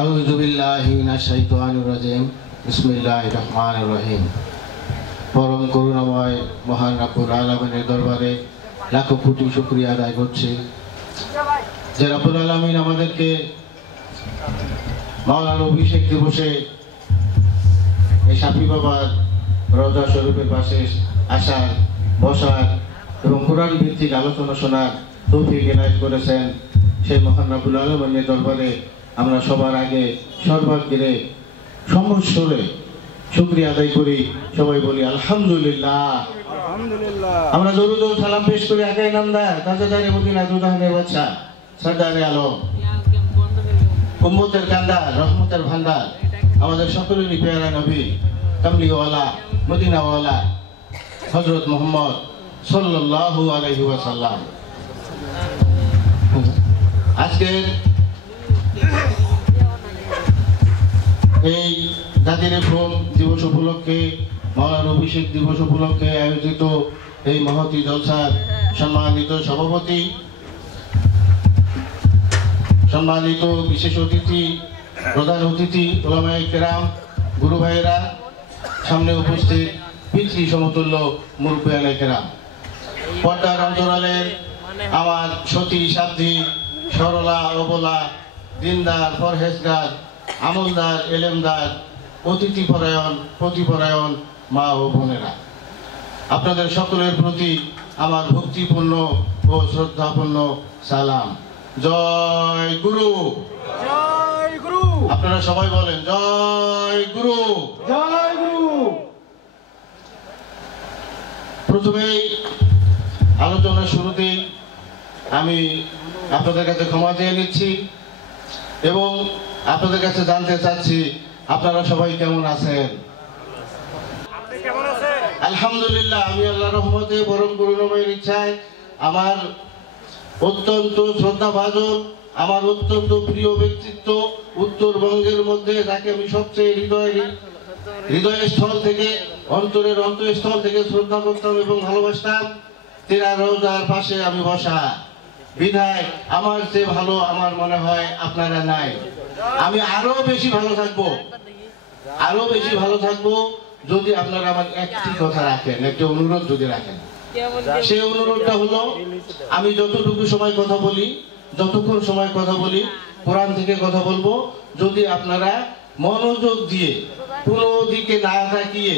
আউযু বিল্লাহি মিনাশ শাইতানির রাজিম। বিসমিল্লাহির রহমানির রহিম। পরম করুণাময় মহান রব্বুল আলামিনের দরবারে লাখো কোটি শুকরিয়া আদায় করছি যে রব্বুল আলামিন আমাদেরকে মাওলার অভিষেক দিবসে এই শাফি বাবার রওজা শরীফের পাশে আসার, বসার এবং কোরআন ভিত্তিক আলোচনা শোনার তৌফিক এনায়েত করেছেন। সেই মহান রব্বুল আলামিনের দরবারে আমরা সবার আগে সর্বাগ্রে সমস্বরে শুকরিয়া আদায় করি। সবাই বলি আলহামদুলিল্লাহ। আমরা দরুদ ও সালাম পেশ করি আকাই নামদার তাজাদারে মদিনা দুজাহানের বাদশা সরদারে আলম, উম্মতের কান্দার, রহমতের ভান্ডার, আমাদের সকলেরই পেয়ারা নবী কামলিওয়ালা মদিনাওয়ালা হযরত মুহাম্মদ সাল্লাল্লাহু আলাইহি ওয়াসাল্লাম। আজকের এই জাতির ফোন দিবস উপলক্ষে, মাওলার অভিষেক দিবস উপলক্ষে আয়োজিত এই মহতী জলসার সম্মানিত সভাপতি, সম্মানিত বিশেষ অতিথি, প্রধান অতিথি, উলামায়ে কেরাম, গুরু ভাইয়েরা, সামনে উপস্থিত পিতৃ সমতুল্য মুরব্বিয়ানে কেরাম, পর্দার অন্তরালের আমার সতী সাধ্যী, সরলা অবলা, দিনদার, পরহেজগার, আমলদার, এলেমদার, অতিথি পরায়ণ, প্রতিপরায়ণ মা ও বোনেরা, আপনাদের সকলের প্রতি আমার ভক্তিপূর্ণ ও শ্রদ্ধাপূর্ণ সালাম। জয় গুরু, জয় গুরু। আপনারা সবাই বলেন জয় গুরু, জয় গুরু। প্রথমেই আলোচনার শুরুতেই আমি আপনাদের কাছে ক্ষমা চেয়ে নিচ্ছি এবং আপনাদের কাছে জানতে চাচ্ছি আপনারা সবাই কেমন আছেন? আলহামদুলিল্লাহ, আমি আল্লাহর রহমতে পরম করুণাময়ের ইচ্ছায় আমার অত্যন্ত শ্রদ্ধাভাজন, আমার অত্যন্ত প্রিয় ব্যক্তিত্ব, উত্তরবঙ্গের মধ্যে যাকে আমি সবচেয়ে হৃদয়স্থল থেকে, অন্তরের অন্তঃস্থল থেকে শ্রদ্ধা করতাম এবং ভালোবাসতাম, তেনার রওজার পাশে আমি বসা বিধায় আমার চেয়ে ভালো আমার মনে হয় আপনারা নাই। আমি আরো বেশি ভালো থাকবো, আরো বেশি ভালো থাকবো যদি আপনারা আমার একটি কথা রাখেন, একটা অনুরোধ যদি রাখেন। সেই অনুরোধটা হলো, আমি যতটুকু সময় কথা বলি, যতক্ষণ সময় কথা বলি, কোরআন থেকে কথা বলবো, যদি আপনারা মনোযোগ দিয়ে কোনো দিকে না তাকিয়ে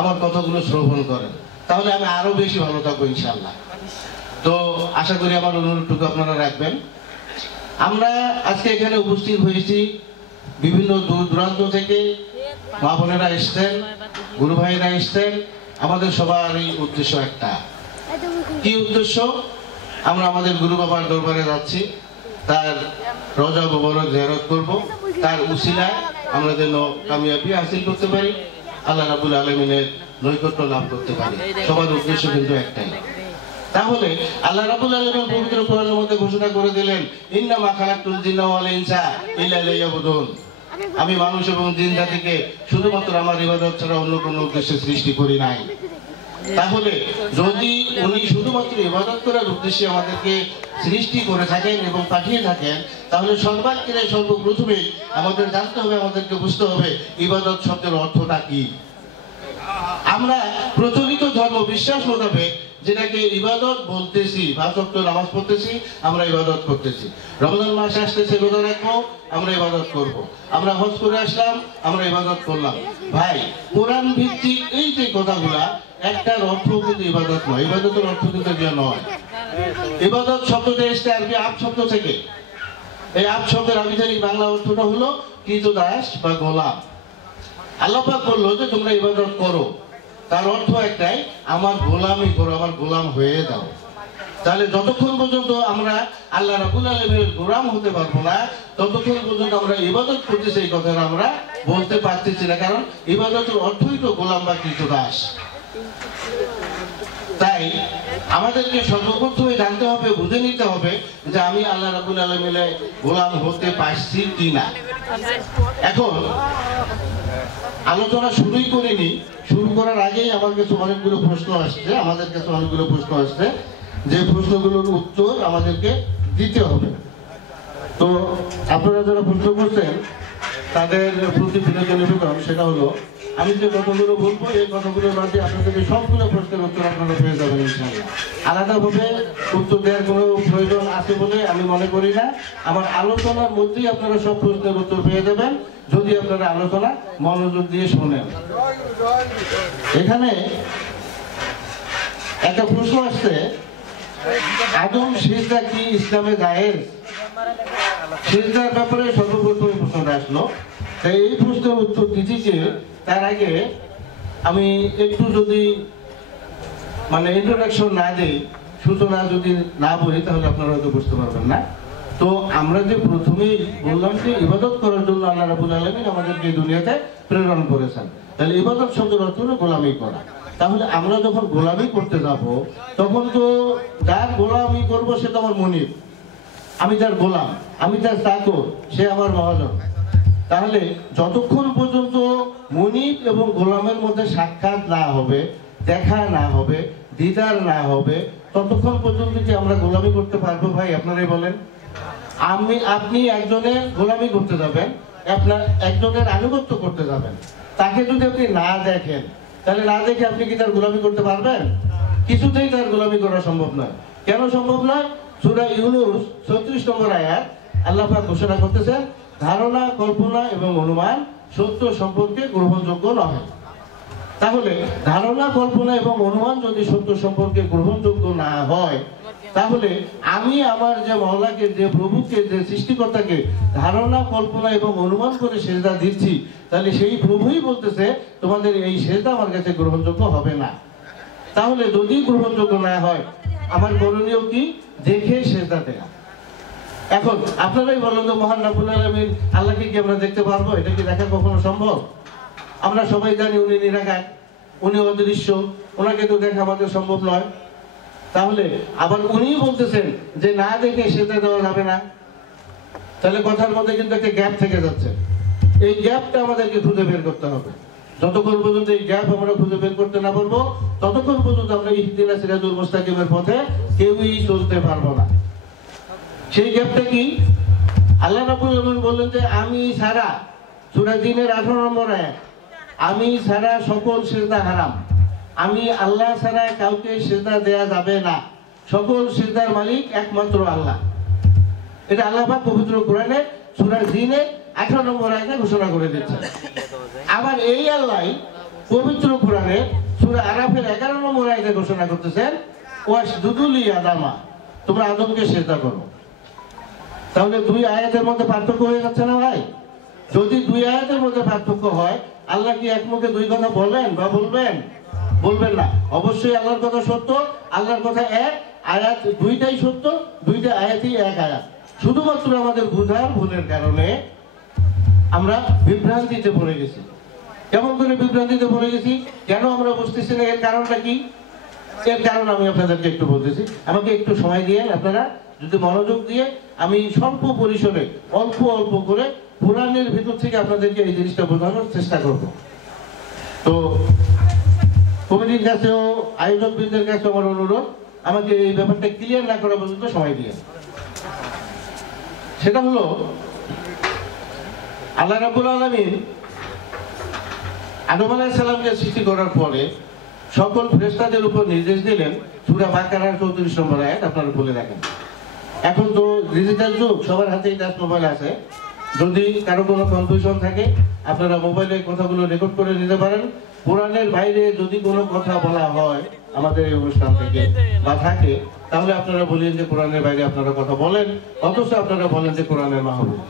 আমার কথাগুলো শ্রবণ করেন, তাহলে আমি আরো বেশি ভালো থাকবো ইনশাআল্লাহ। তো আশা করি আমার অনুরোধটুকু আপনারা রাখবেন। আমরা আজকে এখানে উপস্থিত হয়েছি বিভিন্ন দূর দূরান্ত থেকে, মা বোনেরা এসছেন, গুরু ভাইরা এসছেন। আমাদের সবারই উদ্দেশ্য একটা, কি উদ্দেশ্য? আমরা আমাদের গুরু বাবার দরবারে যাচ্ছি, তার রওজা মুবারক জিয়ারত করব, তার উসিলায় আমরা যেন কামিয়াবি হাসিল করতে পারি, আল্লাহ রাব্বুল আলামিনের নৈকট্য লাভ করতে পারি। সবার উদ্দেশ্য কিন্তু একটাই। তাহলে আল্লাহ রাব্বুল আলামিন পবিত্র কোরআনের মধ্যে ঘোষণা করে দিলেন, ইন্নামা খালাকতুল জিন্না ওয়াল ইনসা ইল্লা লিয়াবুদুন, আমি মানুষ এবং জিন জাতিকে শুধুমাত্র আমার ইবাদত ছাড়া অন্য কোনো উদ্দেশ্যে সৃষ্টি করি নাই। তাহলে যদি উনি শুধুমাত্র ইবাদত করার উদ্দেশ্যে আমাদেরকে সৃষ্টি করে থাকেন এবং পাঠিয়ে থাকেন, তাহলে সর্বাগ্রে সর্বপ্রথমে আমাদের জানতে হবে, আমাদেরকে বুঝতে হবে ইবাদত শব্দের অর্থটা কি। আমরা প্রচলিত ধর্ম বিশ্বাস মোতাবেক যেটাকে ইবাদত বলতেছি, 5 ওয়াক্ত নামাজ পড়তেছি, আমরা ইবাদত করতেছি। রমজান মাস আসতেছে, রোজা রাখবো, আমরা ইবাদত করব। আমরা হজ করে আসলাম, আমরা ইবাদত করলাম। ভাই, কোরআন ভিত্তিক এই যে কথাগুলা, একটার অর্থ কিন্তু ইবাদত নয়, ইবাদতের অর্থ কিন্তু যে নয়। ইবাদত শব্দটা এসছে আরবি আব শব্দ থেকে। এই আব শব্দের আবিধানিক বাংলা অর্থটা হলো কৃতদাস বা গোলাম। আল্লাহ পাক বললো যে তোমরা ইবাদত করো, তার অর্থ একটাই, আমার গোলামি করো, আমার গোলাম হয়ে যাও। তাহলে যতক্ষণ পর্যন্ত আমরা আল্লাহ রাব্বুল আলামিনের গোলাম হতে পারবো না, ততক্ষণ পর্যন্ত আমরা ইবাদত করতেছি এই কথাটা আমরা বলতে পারতেছি না, কারণ ইবাদতের অর্থই তো গোলাম বা কৃতদাস। তাই আমাদেরকে সর্বপ্রথমে জানতে হবে, বুঝে নিতে হবে যে আমি আল্লাহ রাব্বুল আলামিনের গোলাম হতে পারছি কিনা। এখন আলোচনা শুরুই করিনি, শুরু করার আগেই আমার কাছে অনেকগুলো প্রশ্ন আসছে, আমাদের কাছে অনেকগুলো প্রশ্ন আসছে, যে প্রশ্নগুলোর উত্তর আমাদেরকে দিতে হবে। তো আপনারা যারা প্রশ্ন করছেন তাদের প্রতি বিনোদন নিবেদন, সেটা হলো আমি যে কথাগুলো বলবো এই কথাগুলোর মাঝে আপনাদের সবগুলো প্রশ্নের উত্তর আপনারা পেয়ে যাবেন ইনশাআল্লাহ। আলাদাভাবে উত্তর দেওয়ার কোনো প্রয়োজন আছে বলে আমি মনে করি না। আমার আলোচনার মধ্যেই আপনারা সব প্রশ্নের উত্তর পেয়ে যাবেন যদি আপনারা আলোচনা মনোযোগ দিয়ে শোনেন। এখানে একটা প্রশ্ন আসছে, আদম সিজদা কি ইসলামে জায়েজ? সিজদার ব্যাপারে সর্বপ্রথম প্রশ্নটা আসলো। তাই এই প্রশ্নের উত্তর দিচ্ছি যে তার আগে আমি একটু যদি ইন্ট্রোডাকশন না দিই, সূচনা যদি না বলি তাহলে আপনারা হয়তো বুঝতে পারবেন না। তো আমরা যে প্রথমেই বললাম যে ইবাদত করার জন্য আল্লাহ রাব্বুল আলামিন আমাদেরকে এই দুনিয়াতে প্রেরণ করেছেন। তাহলে ইবাদত শব্দের অর্থ হলো গোলামি করা। তাহলে আমরা যখন গোলামি করতে যাব তখন তো যার গোলামি করব সে তো আমার মনিব, আমি তার গোলাম, আমি তার চাকর, সে আমার মহাজন। তাহলে যতক্ষণ পর্যন্ত মনিব এবং গোলামের মধ্যে সাক্ষাৎ না হবে, দেখা না হবে, দিদার না হবে, ততক্ষণ পর্যন্ত কি আমরা গোলামি করতে পারবো? ভাই আপনারাই বলেন। আপনি একজনের গোলামি করতে যাবেন, আপনার একজনের আনুগত্য করতে যাবেন, তাকে যদি আপনি না দেখেন তাহলে না দেখে আপনি কি তার গোলামি করতে পারবেন? কিছুতেই তার গোলামি করা সম্ভব নয়। কেন সম্ভব নয়? সূরা ইউনূস ৩৬ নম্বর আয়াত আল্লাহ পাক ঘোষণা করতেছেন, ধারণা, কল্পনা এবং অনুমান সত্য সম্পর্কে গ্রহণযোগ্য নয়। তাহলে ধারণা, কল্পনা এবং অনুমান যদি সত্য সম্পর্কে গ্রহণযোগ্য না হয়, তাহলে আমি আমার যে মওলাকে, যে প্রভুকে, যে সৃষ্টিকর্তাকে ধারণা, কল্পনা এবং অনুমান করে সেজদা দিচ্ছি, তাহলে সেই প্রভুই বলতেছে তোমাদের এই সেজদা আমার কাছে গ্রহণযোগ্য হবে না। তাহলে যদি গ্রহণযোগ্য না হয় আমার করণীয় কি? দেখে সেজদা দেয়া। এখন আপনারাই বলেন তো, মহান রাব্বুল আলামিন আল্লাহকে কি আমরা দেখতে পারবো? এটা কি দেখা কখনো সম্ভব? আমরা সবাই জানি উনি নিরাকার, উনি অদৃশ্য, ওনাকে তো দেখা আমাদের সম্ভব নয়। তাহলে আবার উনিই বলতেছেন যে না দেখে সেজদা দেওয়া যাবে না। তাহলে কথার মধ্যে কিন্তু একটা গ্যাপ থেকে যাচ্ছে। এই গ্যাপটা আমাদেরকে খুঁজে বের করতে হবে। যতক্ষণ পর্যন্ত এই গ্যাপ আমরা খুঁজে বের করতে না পারবো ততক্ষণ পর্যন্ত আমরা ইহদিনাস সিরাতুল মুস্তাকিমের পথে কেউই চলতে পারবো না। সেই গ্যাপটা কি? আল্লাহ রাব্বুল আলামিন বললেন যে আমি ছাড়া, সূরা জিনের 18 নম্বর আয়াত, আমি ছাড়া সকল সিজদা হারাম, আমি আল্লাহ ছাড়া কাউকে সিজদা দেয়া যাবে না, সকল সিজদার মালিক একমাত্র আল্লাহ। এটা আল্লাহ পাক পবিত্র কোরআনে সূরা জিনে 18 নম্বর আয়াতে ঘোষণা করে দিয়েছেন। আবার এই আল্লাহ পবিত্র কোরআনে সূরা আরাফের 11 নম্বর আয়াতে ঘোষণা করতেছেন, ওয়াসজুদু লি আদামা, তোমরা আদমকে সিজদা করো। তাহলে দুই আয়াতের মধ্যে পার্থক্য হয়ে যাচ্ছে না ভাই? যদি দুই আয়াতের মধ্যে পার্থক্য হয়, আল্লাহ কি এক মুখে দুই কথা বলেন বা বলবেন? বলবেন না। অবশ্যই আল্লাহর কথা সত্য, আল্লাহর কথা এক, আয়াত দুইটাই সত্য, দুইটা আয়াতই এক আয়াত। শুধুমাত্র আমাদের বুঝার ভুলের কারণে আমরা বিভ্রান্তিতে পড়ে গেছি। কেমন করে বিভ্রান্তিতে পড়ে গেছি? কেন আমরা বুঝতেছি না? এর কারণটা কি? এর কারণ আমি আপনাদেরকে একটু বলতেছি, আমাকে একটু সময় দিয়ে আপনারা যদি মনোযোগ দিয়ে, আমি স্বল্প পরিসরে অল্প অল্প করে কোরআনের ভিতর থেকে আপনাদেরকে এই জিনিসটা বোঝানোর চেষ্টা করব। তো কমিটির কাছেও, আয়োজক বৃন্দের কাছে আমার অনুরোধ, আমাকে এই ব্যাপারটা ক্লিয়ার না করা পর্যন্ত সময় দিয়ে। সেটা হলো, আল্লাহ রাব্বুল আলামিন আদম আলাইহিস সালামকে সৃষ্টি করার পরে সকল ফেরেশতাদের উপর নির্দেশ দিলেন। সূরা বাকারার 34 নম্বর আয়াত আপনারা বলে রাখেন। এখন তো ডিজিটাল যুগ, সবার হাতেই টাচ মোবাইল আছে। যদি কারো কোনো কনফিউশন থাকে আপনারা মোবাইলে কথাগুলো রেকর্ড করে নিতে পারেন। কোরআনের বাইরে যদি কোনো কথা বলা হয় আমাদের এই অনুষ্ঠান থেকে বা থাকে, তাহলে আপনারা বলেন যে কোরআনের বাইরে আপনারা কথা বলেন, অথচ আপনারা বলেন যে কোরআনের মাহবুব।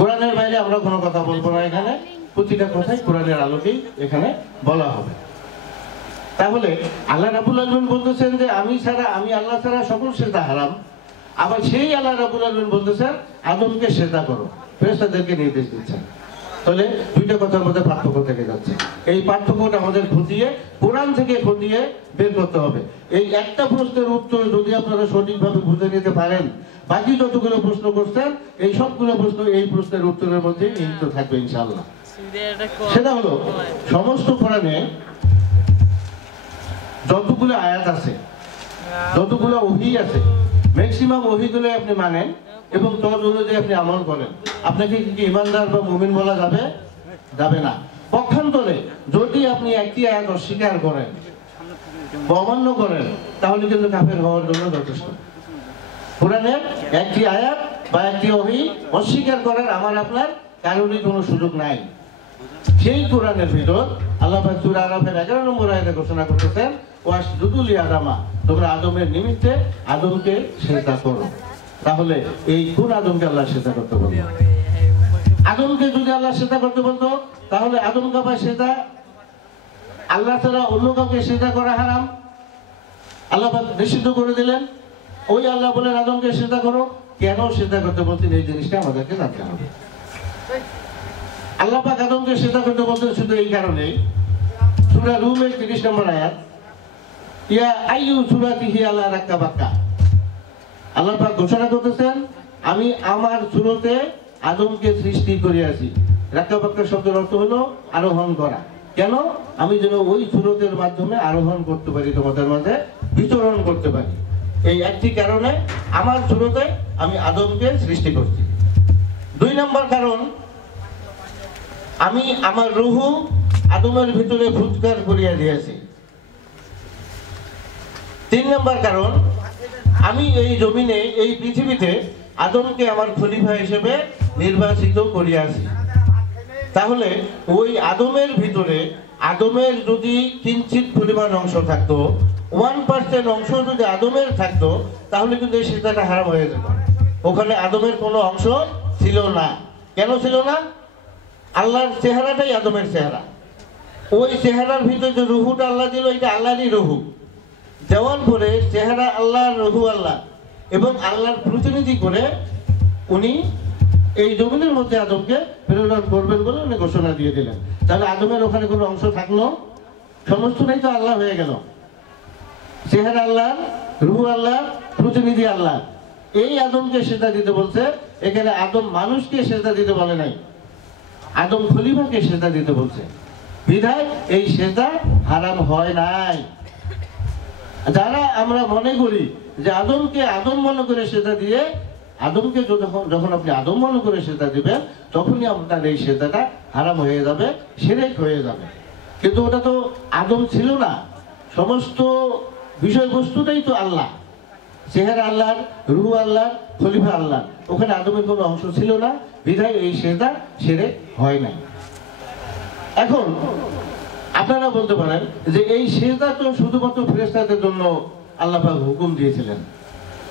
কোরআনের বাইরে আমরা কোনো কথা বলবো না। এখানে প্রতিটা কথাই কোরআনের আলোকেই এখানে বলা হবে। তাহলে আল্লাহ রাব্বুল আলামিন বলতেছেন যে আমি ছাড়া, আমি আল্লাহ ছাড়া সকল সিজদা হারাম। আবার সেই আল্লাহ রাব্বুল আলামিন বলতেছেন আদমকে সিজদা করো, ফেরেশতাদেরকে নির্দেশ দিচ্ছেন। তাহলে দুইটা কথার মধ্যে পার্থক্য থেকে যাচ্ছে। এই পার্থক্যটা আমাদের খতিয়ে, কোরআন থেকে খতিয়ে বের করতে হবে। এই একটা প্রশ্নের উত্তর যদি আপনারা সঠিকভাবে বুঝে নিতে পারেন, বাকি যতগুলো প্রশ্ন করছেন এই সবগুলো প্রশ্ন এই প্রশ্নের উত্তরের মধ্যে নিহিত থাকবে ইনশাআল্লাহ। সেটা হলো, সমস্ত কোরআনে যতগুলো আয়াত আছে, যতগুলো ওহী আছে, ম্যাক্সিমাম ওহীগুলো আপনি মানেন এবং তদ অনুযায়ী আপনি আমল করেন, আপনাকে কি ইমানদার বা মুমিন বলা যাবে? যাবে না। পক্ষান্তরে যদি আপনি একটি আয়াত অস্বীকার করেন বা অমান্য করেন, তাহলে কিন্তু কাফের হওয়ার জন্য যথেষ্ট। কোরআনের একটি আয়াত বা একটি ওহী অস্বীকার করার আমার আপনার কারোরই কোনো সুযোগ নাই। সেই কোরআনের ভিতর আল্লাহ পাক সূরা আরাফের 11 নম্বর আয়াতে ঘোষণা করতেছেন, ওয়াসজুদু লিআদামা, তোমরা আদমের নিমিত্তে আদমকে সিজদা করো। তাহলে এই কোন আদমকে আল্লাহ সিজদা করতে বলল? আদমকে যদি আল্লাহ সিজদা করতে বলতো, তাহলে আদম কাবা সিজদা আল্লাহ ছাড়া অন্য কাউকে সিজদা করা হারাম, আল্লাহ পাক নিষিদ্ধ করে দিলেন। ওই আল্লাহ বলেন আদমকে সিজদা করো, কেন সিজদা করতে বলতেন এই জিনিসটা আমাদেরকে জানতে হবে। আল্লাহ পাক আদমকে সিজদা করতে বলতেন শুধু এই কারণেই, সূরা রুমের 30 নম্বর আয়াত, ইয়া আইয়ু সূরাতিহি আলা রাক্কাবাক্কা, আল্লাহ পাক ঘোষণা করতেছেন আমি আমার সূরতে আদমকে সৃষ্টি করিয়াছি। রাক্কাবাক্কা শব্দের অর্থ হলো আরোহণ করা। কেন? আমি যেন ওই সূরতের মাধ্যমে আরোহণ করতে পারি, তোমাদের মাঝে বিচরণ করতে পারি। এই একটি কারণে আমার সূরতে আমি আদমকে সৃষ্টি করছি। 2 নম্বর কারণ, আমি আমার রূহ আদমের ভিতরে ফুৎকার করিয়া দিয়েছি। 3 নম্বর কারণ, আমি এই জমিনে এই পৃথিবীতে আদমকে আমার খলিফা হিসেবে নির্বাচিত করিয়াছি। তাহলে ওই আদমের ভিতরে আদমের যদি কিঞ্চিত পরিমাণ অংশ থাকতো, 1% অংশ যদি আদমের থাকতো, তাহলে কিন্তু এই সিজদাটা হারাম হয়ে যেত। ওখানে আদমের কোনো অংশ ছিল না। কেন ছিল না? আল্লাহর চেহারাটাই আদমের চেহারা। ওই চেহারার ভিতরে যে রুহুটা আল্লাহ দিল, এটা আল্লাহরই রুহু। দেওয়ার পরে চেহারা আল্লাহর, রুহু আল্লাহ, এবং আল্লাহর প্রতিনিধি করে উনি এই জমিনের মধ্যে আদমকে প্রেরণ করবেন বলে উনি ঘোষণা দিয়ে দিলেন। তাহলে আদমের ওখানে কোনো অংশ থাকলো? সমস্তটাই তো আল্লাহ হয়ে গেল। চেহারা আল্লাহ, রুহু আল্লাহ, প্রতিনিধি আল্লাহ। এই আদমকে সিজদা দিতে বলছে। এখানে আদম মানুষকে সিজদা দিতে বলে নাই, আদম খলিফাকে সিজদা দিতে বলছে। বিধায় এই সিজদা হারাম হয় নাই। যারা আমরা মনে করি যে আদমকে আদম মনে করে সিজদা দিয়ে, আদমকে যখন আপনি আদম মনে করে সিজদা দিবেন, তখনই আপনার এই সিজদাটা হারাম হয়ে যাবে, শিরক হয়ে যাবে। কিন্তু ওটা তো আদম ছিল না, সমস্ত বিষয়বস্তুটাই তো আল্লাহ, চেহারা আল্লাহর, রূহ আল্লাহর, খলিফা আল্লাহ। ওখানে আদমের কোনো অংশ ছিল না, বিধায় এই সিজদা শিরক হয় নাই। এখন আপনারা বলতে পারেন যে এই সিজদা তো শুধুমাত্র ফেরেশতাদের জন্য আল্লাহ পাক হুকুম দিয়েছিলেন,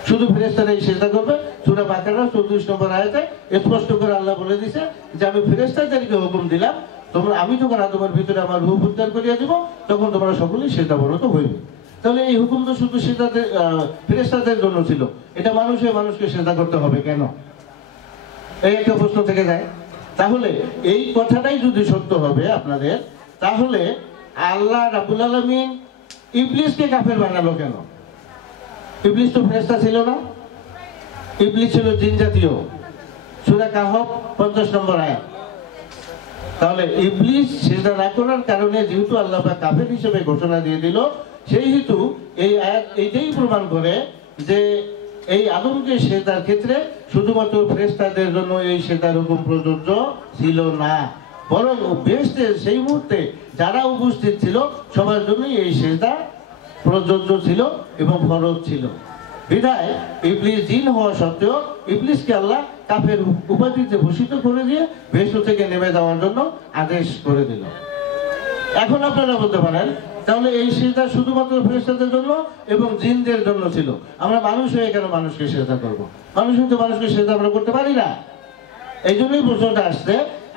শুধু ফেরেশতারা এই সিজদা করবে। সূরা বাকারা 34 নম্বর আয়াতে স্পষ্ট করে আল্লাহ বলে দিয়েছে যে আমি ফেরেশতাদেরকে হুকুম দিলাম, তোমরা, আমি যখন আদমের ভিতরে আমার রূহ ফুৎকার করিয়া দিব, তখন তোমরা সকলেই সিজদা অবনত হইবে। তাহলে এই হুকুম তো শুধু সিজদাদের ফেরেশতাদের জন্য ছিল, এটা মানুষকে সিজদা করতে হবে কেন? এই একটা প্রশ্ন থেকে যায়। তাহলে এই কথাটাই যদি সত্য হবে আপনাদের, তাহলে আল্লাহ রাব্বুল আলামিন ইবলিসকে কাফের বানালো কেন? ইবলিস তো ফেরেশতা ছিল না, ইবলিস ছিল জিন জাতীয়। সূরা কাহফ 50 নম্বর আয়াত। তাহলে ইবলিস সিজদা না করার কারণে যেহেতু আল্লাহ পাক কাফের হিসেবে ঘোষণা দিয়ে দিল, সেই হেতু এই আয়াত এইটাই প্রমাণ করে যে এই আদমকে সিজদার ক্ষেত্রে শুধুমাত্র ফেরেশতাদের জন্য এই সিজদার হুকুম প্রযোজ্য ছিল না, বরং বেহেশতের সেই মুহূর্তে যারা উপস্থিত ছিল সবার জন্যই এই সিজদা প্রযোজ্য ছিল এবং ফরজ ছিল। বিধায় ইবলিস জিন হওয়া সত্ত্বেও ইবলিসকে আল্লাহ কাফের উপাধিতে ভূষিত করে দিয়ে বেহেশত থেকে নেমে যাওয়ার জন্য আদেশ করে দিল। এখন আপনারা বলতে পারেন, তাহলে এই সিজদা শুধুমাত্র ফেরেশতাদের জন্য এবং জিনদের জন্য ছিল, আমরা মানুষ হয়ে কেন মানুষকে সিজদা করব? মানুষ হয়ে তো মানুষকে সিজদা আমরা করতে পারি না। এই জন্যই প্রশ্নটা আসছে,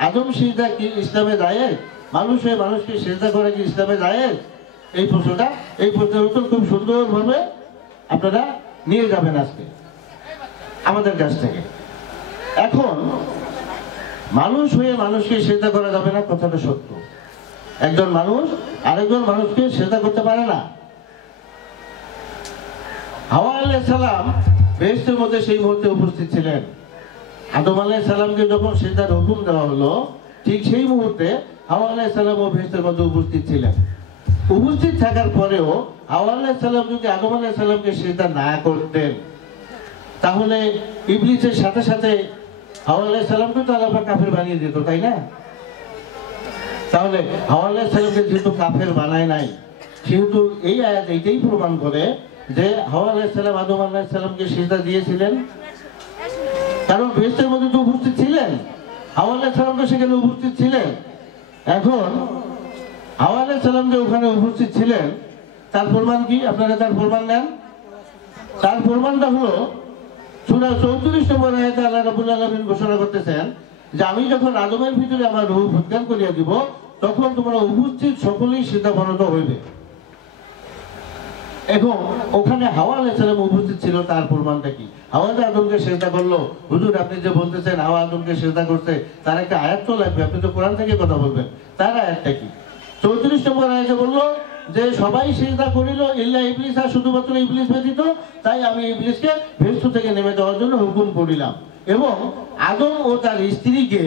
আদম সিজদা কি ইসলামে জায়েজ? মানুষ হয়ে মানুষকে সিজদা করা কি ইসলামে জায়েজ? এই প্রশ্নের উত্তর খুব সুন্দরভাবে আপনারা নিয়ে যাবেন আজকে আমাদের কাছ থেকে। এখন মানুষ হয়ে মানুষকে সিজদা করা যাবে না, কথাটা সত্য। একজন মানুষ আরেকজন মানুষকে সিজদা করতে পারে না। হাওয়া আলাইহিস সালাম বেহেশতের মধ্যে সেই মুহূর্তে উপস্থিত ছিলেন। আদম আলাইহিস সালামকে যখন সিজদার হুকুম দেওয়া হলো, ঠিক সেই মুহূর্তে হাওয়া আলাইহিস সালামও বেহেশতের মধ্যে উপস্থিত ছিলেন। উপস্থিত থাকার পরেও হাওয়া আলাইহিস সালাম যদি আদম আলাইহিস সালামকে সিজদা না করতেন, তাহলে ইবলিসের সাথে সাথে হাওয়া আলাইহিস সালামকে তো আল্লাহ পাক কাফের বানিয়ে দিত, তাই না? তাহলে হাওয়া আলাইহিস সালামকে যেহেতু কাফের বানায় নাই, সেহেতু এই আয়াত এইটাই প্রমাণ করে যে হাওয়া আলাইহিস সালাম আদম আলাইহিস সালামকে সিজদা দিয়েছিলেন, কারণ বেহেশতের মধ্যে তো উপস্থিত ছিলেন, হাওয়া আলাইহিস সালাম তো সেখানে উপস্থিত ছিলেন। এখন হাওয়া আলাইহিস সালাম যে ওখানে উপস্থিত ছিলেন, তার প্রমাণ কি? আপনারা তার প্রমাণ নেন। তার প্রমাণটা হলো সূরা 34 নম্বর আয়াতে আল্লাহ রাব্বুল আলামিন ঘোষণা করতেছেন যে আমি যখন আদমের ভিতরে আমার রূহ প্রদান করিয়া দিব, তখন তোমরা উপস্থিত সকলেই সিজদাবনত হইবে। এখন ওখানে হাওয়া আলাইহিস সালাম উপস্থিত ছিল, তার প্রমাণটা কি? হাওয়া আদমকে সিজদা করলো। হুজুর আপনি যে বলতেছেন হাওয়া আদমকে সিজদা করতে, তার একটা আয়াত তো লাগবে, আপনি তো কোরআন থেকে কথা বলবেন, তার আয়াতটা কি? 34 নম্বর আয়াতে বললো যে সবাই সিজদা করিল ইল্লা ইবলিস, আর শুধুমাত্র ইবলিস ব্যতীত, তাই আমি ইবলিসকে বেহেশত থেকে নেমে যাওয়ার জন্য হুকুম করিলাম, এবং আদম ও তার স্ত্রীকে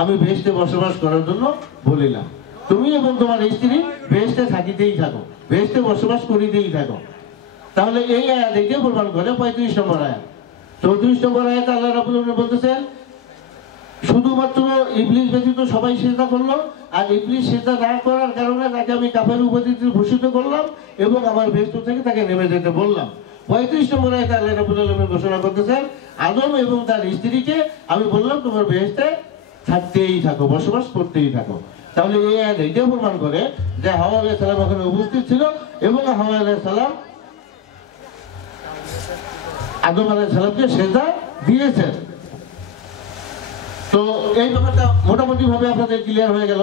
আমি বেহেশতে বসবাস করার জন্য বলিলাম। তুমি এবং তোমার স্ত্রী বেহেশতে থাকিতেই থাকো, বেহেশতে বসবাস করিতেই থাকো। তাহলে এই আয়াত এইটা প্রমাণ করে 35 নম্বর আয়াত। 34 নম্বর আয়াত আল্লাহ রাব্বুল আলামিন বলতেছেন শুধুমাত্র ইবলিস ব্যতীত সবাই সিজদা করলো, আর ইবলিস সিজদা না করার কারণে তাকে আমি কাফের উপাধিতে ভূষিত করলাম এবং আমার বেহেশত থেকে তাকে নেমে যেতে বললাম। 35 নম্বর আয়াতে আল্লাহ রাব্বুল আলামিন ঘোষণা করতেছেন আদম এবং তার স্ত্রীকে আমি বললাম তোমার বেহেশতে থাকতেই থাকো, বসবাস করতেই থাকো। তাহলে এই আয়াত এইটাও প্রমাণ করে যে হাওয়া আলাইহিস সালাম ওখানে উপস্থিত ছিল এবং হাওয়া আলাইহিস সালাম আদম আলাইহিস সালামকে সিজদা দিয়েছেন। তো এই ব্যাপারটা মোটামুটি ভাবে আপনাদের ক্লিয়ার হয়ে গেল।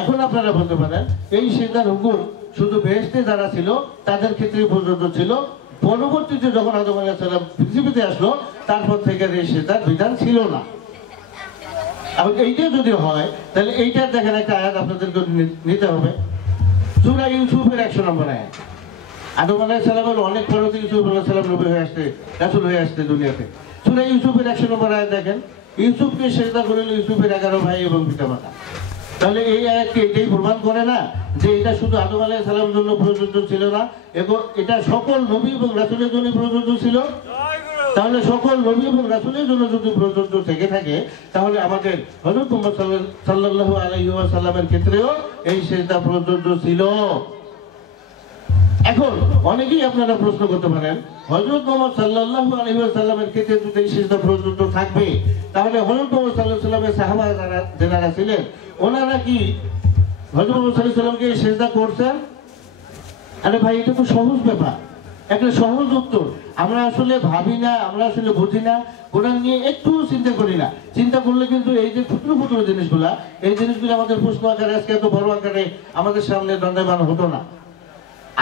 এখন আপনারা বলতে পারেন এই সিজদার হুকুম শুধু বেহেশতে যারা ছিল তাদের ক্ষেত্রে প্রযোজ্য ছিল, পরবর্তীতে যখন আদম আলাইহিস সালাম পৃথিবীতে আসলো তারপর থেকে এই সিজদার বিধান ছিল না। এখন এইটা যদি হয় তাহলে এইটার দেখেন একটা আয়াত আপনাদেরকে নিতে হবে, সূরা ইউসুফের 100 নম্বর আয়াত। আদম আলাইহিস সালামের অনেক পরে ইউসুফ আলাইহিস সালাম নবী হয়ে আসছে, রাসূল হয়ে আসছে দুনিয়াতে। সূরা ইউসুফের 100 নম্বর আয়াত দেখেন, ইউসুফকে সিজদা করিল ইউসুফের 11 ভাই এবং পিতামাতা। তাহলে এই আয়াতকে এটাই প্রমাণ করে না যে এটা শুধু আদম আলাইহিস সালামের জন্য প্রযোজ্য ছিল না, এবং এটা সকল নবী এবং রাসূলের জন্য প্রযোজ্য ছিল। তাহলে সকল নবী এবং রাসূলের জন্য যদি প্রযোজ্য থেকে থাকে, তাহলে আমাদের হযরত মুহাম্মদ সাল্লাল্লাহু আলাইহি ওয়াসাল্লামের ক্ষেত্রেও এই সিজদা প্রযোজ্য ছিল। এখন অনেকেই আপনারা প্রশ্ন করতে পারেন হযরত মুহাম্মদ সাল্লাল্লাহু আলাইহি ওয়াসাল্লামের ক্ষেত্রে যদি এই সিজদা প্রযোজ্য থাকবে, তাহলে হযরত মুহাম্মদ সাল্লাল্লাহু আলাইহি ওয়াসাল্লামের সাহাবা যারা ছিলেন ওনারা কি হযরত মুহাম্মদ সাল্লাল্লাহু আলাইহি ওয়াসাল্লামকে সিজদা করছেন? আরে ভাই, এটা তো সহজ ব্যাপার, একটা সহজ উত্তর। আমরা আসলে ভাবি না, আমরা আসলে বুঝি না, কোরআন নিয়ে একটু চিন্তা করি না। চিন্তা করলে কিন্তু এই যে ছোট ছোট জিনিসগুলা, এই জিনিসগুলো আমাদের প্রশ্ন আকারে আজকে এত বড় আকারে আমাদের সামনে দণ্ডায়মান হতো না।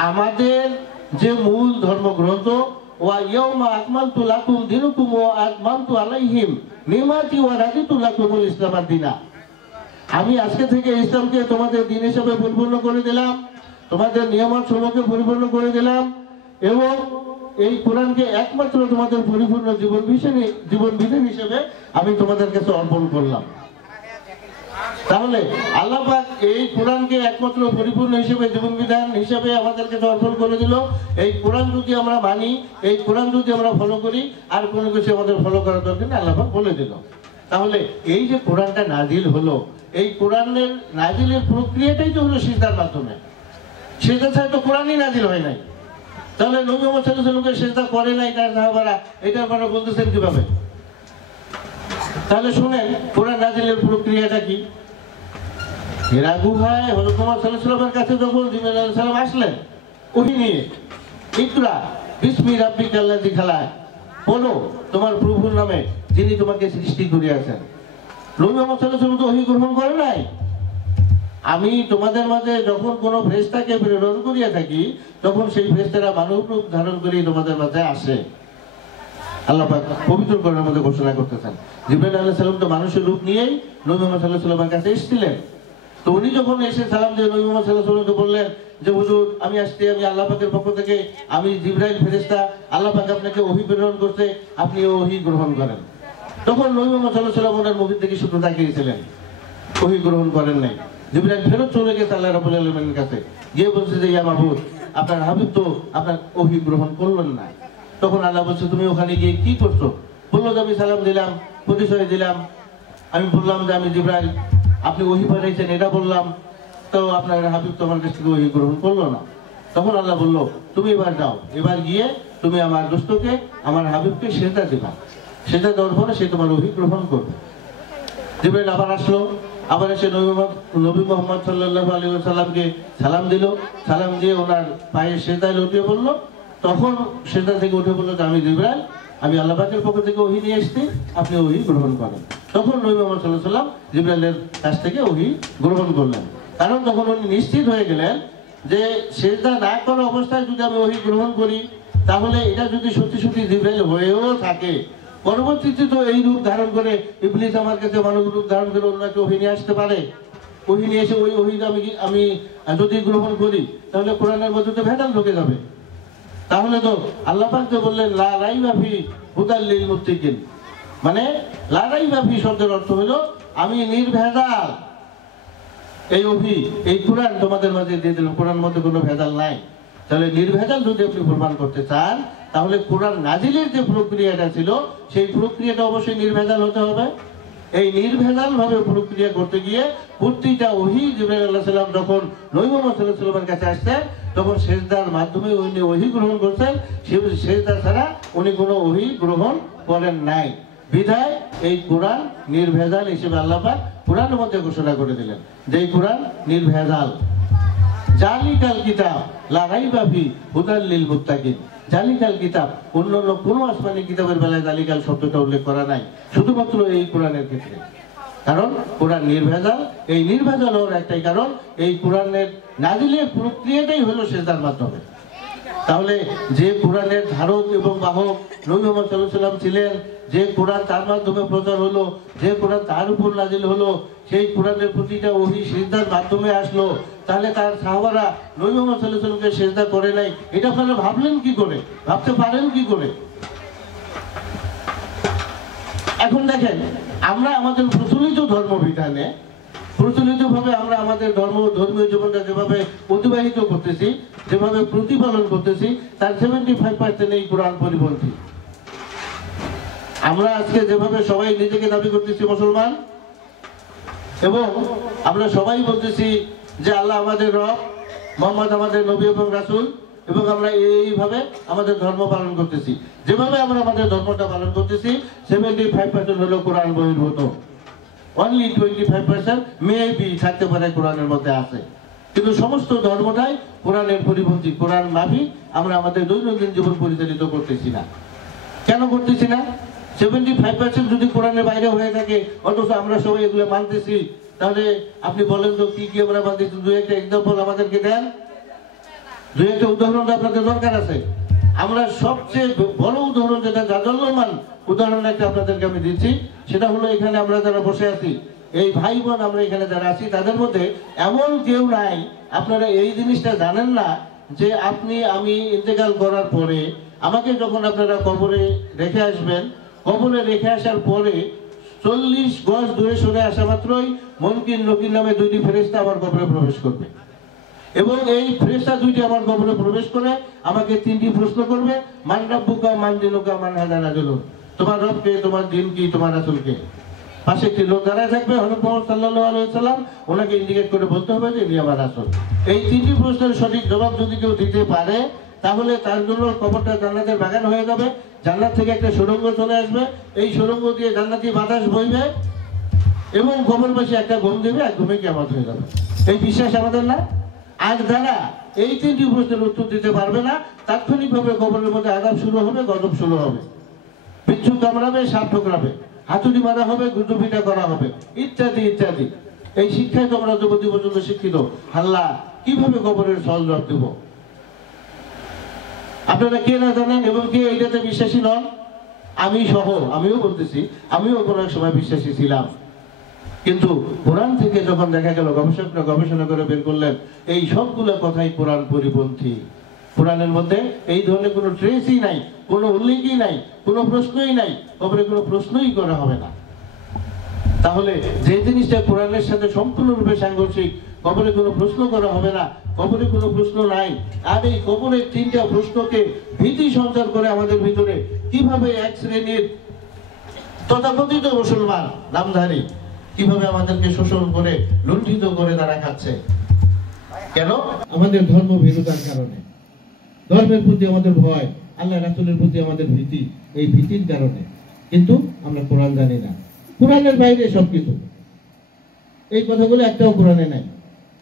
আমাদের যে মূল ধর্মগ্রন্থ ওয়া ইয়াউমা আকমালতু লাকুম দীনাকুম ওয়া আতমামতু আলাইহিম নিমাতি ওয়া রাদিতু লাকুমুল ইসলাম দীনা, আমি আজকে থেকে ইসলামকে তোমাদের দ্বীন হিসেবে পরিপূর্ণ করে দিলাম, তোমাদের নিয়ামত সমূহকে পরিপূর্ণ করে দিলাম, এবং এই কোরআনকে একমাত্র তোমাদের পরিপূর্ণ জীবন বিধান হিসেবে আমি তোমাদের কাছে অর্পণ করলাম। তাহলে আল্লাহ পাক এই কোরআনকে একমাত্র পরিপূর্ণ হিসেবে জীবন বিধান হিসেবে আমাদের কাছে অর্পণ করে দিল। এই কোরআন যদি আমরা মানি, এই কোরআন যদি আমরা ফলো করি, আর কোনো কিছু আমাদের ফলো করার দরকার নেই, আল্লাহ পাক বলে দিল। তাহলে এই যে কোরআনটা নাজিল হলো, এই কোরআনের নাজিলের প্রক্রিয়াটাই তো হলো সিজদার মাধ্যমে। সিজদা ছাড়া তো কোরআনই নাজিল হয় নাই। তাহলে নবী মুহাম্মদ সাল্লাল্লাহু আলাইহি ওয়াসাল্লামকে সিজদা করে নাই তার সাহাবারা, এটা আপনারা বলতেছেন কিভাবে? তাহলে শুনেন কোরআন নাজিলের প্রক্রিয়াটা কি। হেরা গুহায় হযরত মুহাম্মদ সাল্লাল্লাহু আলাইহি ওয়াসাল্লামের কাছে যখন জিবরাইল আলাইহিস সালাম আসলেন ওহী নিয়ে, ইকরা বিসমি রাব্বিকাল্লাযী খালাক, বলো তোমার প্রভুর নামে যিনি তোমাকে সৃষ্টি করিয়াছেন। নবী মুহাম্মদ সাল্লাল্লাহু আলাইহি ওয়াসাল্লাম তো ওহী গ্রহণ করে নাই। আমি তোমাদের মাঝে যখন কোনো ফেরেশতাকে প্রেরণ করিয়া থাকি, তখন সেই ফেরেশতারা মানব রূপ ধারণ করে তোমাদের মাঝে আসে। আল্লাহ পাক পবিত্র কোরআনের মধ্যে ঘোষণা করতেছেন জিবরাইল আলাইহিস সালাম তো মানুষের রূপ নিয়েই নবী মুহাম্মদ সাল্লাল্লাহু আলাইহি ওয়াসাল্লামের কাছে এসেছিলেন। তো উনি যখন এসে সালাম দিয়ে নবী মুহাম্মদ সাল্লাল্লাহু আলাইহি ওয়াসাল্লামকে বললেন যে হুজুর আমি আসছি, আমি আল্লাহ পাকের পক্ষ থেকে, আমি জিবরাইল ফেরেশতা, আল্লাহ পাক আপনাকে ওহী প্রেরণ করতে, আপনি ওহী গ্রহণ করেন। তখন নবী মুহাম্মদ সাল্লাল্লাহু আলাইহি ওয়াসাল্লাম ওনার মুখের দিকে শুধু তাকিয়েছিলেন, ওহী গ্রহণ করেন নাই। জিবরাইল ফেরত চলে গেছে আল্লাহ রাব্বুল আলামিনের কাছে, গিয়ে বলছে যে ইয়া মাহবুব, আপনার হাবিব তো আপনার ওহী গ্রহণ করলেন না। তখন আল্লাহ বলছে তুমি ওখানে গিয়ে কি করছো? বললো যে আমি সালাম দিলাম, পরিচয় দিলাম, আমি বললাম যে আমি জিবরাইল, আপনি ওহী পাঠাইছেন এটা বললাম, তো আপনার হাবিব তোমার কাছ থেকে ওহী গ্রহণ করলো না। তখন আল্লাহ বলল তুমি এবার যাও, এবার গিয়ে তুমি আমার দোস্তকে আমার হাবিবকে সেজদা দিবা, সেজদা দেওয়ার পরে সে তোমার ওহী গ্রহণ করবে। জিবরাইল আবার আসলো, আবার এসে নবী মোহাম্মদ সাল্লাল্লাহু আলাইহি ওয়াসাল্লামকে সালাম দিল, সালাম দিয়ে ওনার পায়ে সেজদায় লুটিয়ে পড়ল। তখন সেজদা থেকে উঠে বলল যে আমি জিবরাইল, আমি আল্লাহ পাকের পক্ষ থেকে ওহী নিয়ে এসেছি, আপনি ওহী গ্রহণ করেন। তখন নবী মোহাম্মদ সাল্লাল্লাহু আলাইহি ওয়াসাল্লাম জিবরাইলের কাছ থেকে ওহী গ্রহণ করলেন, কারণ তখন উনি নিশ্চিত হয়ে গেলেন যে সেজদা না করা অবস্থায় যদি আমি ওহী গ্রহণ করি, তাহলে এটা যদি সত্যি সত্যি জিবরাইল হয়েও থাকে, পরবর্তীতে তো এই রূপ ধারণ করে ইবলিস আমার কাছে মানব রূপ ধারণ করে অন্য একটা ওহী নিয়ে আসতে পারে। ওহী নিয়ে এসে ওই ওহীটা আমি যদি গ্রহণ করি, তাহলে কোরআনের মধ্যে তো ভেদাল ঢুকে যাবে। তাহলে তো আল্লাহ পাক তো বললেন লা রাইবা ফি হুদাল লিল মুত্তাকিন, মানে লা রাইবা ফি শব্দের অর্থ হলো আমি নির্ভেজাল এই ওহী, এই কোরআন তোমাদের মাঝে দিয়ে দিলাম, কোরআনের মধ্যে কোনো ভেদাল নাই। তাহলে নির্ভেজাল যদি আপনি প্রমাণ করতে চান, তাহলে কোরআন নাজিলের যে প্রক্রিয়াটা ছিল সেই প্রক্রিয়াটা অবশ্যই নির্ভেজাল হতে হবে। এই নির্ভেজাল ভাবে প্রক্রিয়া করতে গিয়ে প্রতিটা ওহী জিবরাইল আলাইহিস সালাম যখন নবী মুহাম্মদ সাল্লাল্লাহু আলাইহি ওয়াসাল্লামের কাছে আসছেন, তখন সেজদার মাধ্যমে উনি ওহী গ্রহণ করছেন, সেজদা ছাড়া উনি কোনো ওহী গ্রহণ করেন নাই। বিধায় এই কোরআন নির্ভেজাল হিসেবে আল্লাহ পাক কোরআনের মধ্যে ঘোষণা করে দিলেন যে এই কোরআন নির্ভেজাল। জালিকাল কিতাব লা রাইবা ফি হুদাল লিল মুত্তাকিন, জালিকাল কিতাব, অন্যান্য কোনো আসমানি কিতাবের বেলায় জালিকাল শব্দটা উল্লেখ করা নাই, শুধুমাত্র এই কোরআনের ক্ষেত্রে। কারণ কোরআন নির্ভেজাল, এই নির্ভেজাল হওয়ার একটাই কারণ এই কোরআনের নাজিলের প্রক্রিয়াটাই হলো সেজদার মাধ্যমে। তাহলে যে কোরআনের ধারক এবং বাহক নবী মুহাম্মদ সাল্লাল্লাহু আলাইহি ওয়াসাল্লাম ছিলেন, যে কোরআন তার মাধ্যমে প্রচার হলো, যে কোরআন তার উপর নাজিল হলো, সেই কোরআনের প্রতিটা ওহী সিজদার মাধ্যমে আসলো, তাহলে তার সাহাবারা নবী মুহাম্মদ সাল্লাল্লাহু আলাইহি ওয়াসাল্লামকে সিজদা করে নাই, এটা আপনারা ভাবলেন কি করে, ভাবতে পারেন কি করে? এখন দেখেন, আমরা আমাদের প্রচলিত ধর্মবিধানে প্রচলিতভাবে আমরা আমাদের ধর্মীয় জীবনটা যেভাবে অতিবাহিত করতেছি, যেভাবে প্রতিপালন করতেছি, তার 75% এই কোরআন পরিপন্থী। আমরা আজকে যেভাবে সবাই নিজেকে দাবি করতেছি মুসলমান, এবং আমরা সবাই বলতেছি যে আল্লাহ আমাদের রব, মুহাম্মদ আমাদের নবী এবং রাসূল, এবং আমরা এইভাবে আমাদের ধর্ম পালন করতেছি। যেভাবে আমরা আমাদের ধর্মটা পালন করতেছি, 75% হলো কোরআন বহির্ভূত, অনলি 25% মেবি থাকতে পারে কোরআনের মধ্যে আছে, কিন্তু সমস্ত ধর্মটাই কোরআনের পরিপন্থী, কোরআন মাফিক আমরা আমাদের দৈনন্দিন জীবন পরিচালিত করতেছি না। কেন করতেছি না? 75% যদি কোরআনের বাইরে হয়ে থাকে, অথচ আমরা সবাই এগুলো মানতেছি, তাহলে আপনি বলেন তো কি কি আমরা মানতেছি? দুই একটা এক্সাম্পল আমাদেরকে দেন, দুই একটা উদাহরণ আপনাদের দরকার আছে। আমরা সবচেয়ে বড় উদাহরণ, যেটা জাজল্যমান উদাহরণ একটা আপনাদেরকে আমি দিচ্ছি, সেটা হলো এখানে আমরা যারা বসে আছি, এই ভাই বোন আমরা এখানে যারা আছি, তাদের মধ্যে এমন কেউ নাই আপনারা এই জিনিসটা জানেন না যে আমি ইন্তেকাল করার পরে আমাকে যখন আপনারা কবরে রেখে আসবেন, কবরে রেখে আসার পরে 40 গজ দূরে সরে আসা মাত্রই মুনকির নকির নামে দুইটি ফেরেশতা আমার কবরে প্রবেশ করবে, এবং এই ফেরেশতা দুইটি আমার কবরে প্রবেশ করে আমাকে 3টি প্রশ্ন করবে, মান রাব্বুকা, মান দিনুকা, মান হাদা রাজুলুন, তোমার রব কে, তোমার দিন কি, তোমার রাসূল কে। পাশে একটি লোক দাঁড়ায় থাকবে, হযরত মুহাম্মদ সাল্লাল্লাহু আলাইহি ওয়াসাল্লাম, ওনাকে ইন্ডিকেট করে বলতে হবে যে ইনি আমার রাসূল। এই 3টি প্রশ্নের সঠিক জবাব যদি কেউ দিতে পারে, তাহলে তার জন্য কবরটা জান্নাতের বাগান হয়ে যাবে, জান্নাত থেকে একটা সুড়ঙ্গ চলে আসবে, এই সুড়ঙ্গ দিয়ে জান্নাতি বাতাস বইবে, এবং কবরবাসী একটা ঘুম দেবে, আর ঘুমে কিয়ামত হয়ে যাবে। এই বিশ্বাস আমাদের না? আর যারা এই 3টি প্রশ্নের উত্তর দিতে পারবে না, তাৎক্ষণিকভাবে কবরের মধ্যে আযাব শুরু হবে, গজব শুরু হবে, বিচ্ছু কামড়াবে, সাপ ঠোকরাবে, হাতুড়ি মারা হবে, গুজুপিটা করা হবে, ইত্যাদি ইত্যাদি। এই শিক্ষায় তোমরা যুবতী পর্যন্ত শিক্ষিত, আল্লাহ কিভাবে কবরের সহজ জবাব দেব? আপনারা কে না জানেন এবং কে এইটাতে বিশ্বাসী নন? আমি সহ, আমিও বলতেছি, আমিও কোনো এক সময় বিশ্বাসী ছিলাম, কিন্তু কোরআন থেকে যখন দেখা গেল, গবেষকরা গবেষণা করে বের করলেন এই সবগুলো কথাই কোরআন পরিপন্থী। কোরআনের মধ্যে এই ধরনের কোনো ট্রেসই নাই, কোনো উল্লেখই নাই, কোনো প্রশ্নই নাই, কবরে কোনো প্রশ্নই করা হবে না। তাহলে যে জিনিসটা কোরআনের সাথে সম্পূর্ণরূপে সাংঘর্ষিক, কবরে কোনো প্রশ্ন করা হবে না, কবরে কোনো প্রশ্ন নাই। আর এই কবরের তিনটা প্রশ্নকে ভীতি সঞ্চার করে আমাদের ভিতরে কিভাবে এক শ্রেণীর তথাকথিত মুসলমান নামধারী কিভাবে আমাদেরকে শোষণ করে লুণ্ঠিত করে তারা খাচ্ছে। কেন? আমাদের ধর্ম ভীরুতার কারণে, ধর্মের প্রতি আমাদের ভয়, আল্লাহ রাসূলের প্রতি আমাদের ভীতি, এই ভীতির কারণে। কিন্তু আমরা কোরআন জানি না, কোরআনের বাইরে সবকিছু। এই কথাগুলো একটাও কোরআনে নাই।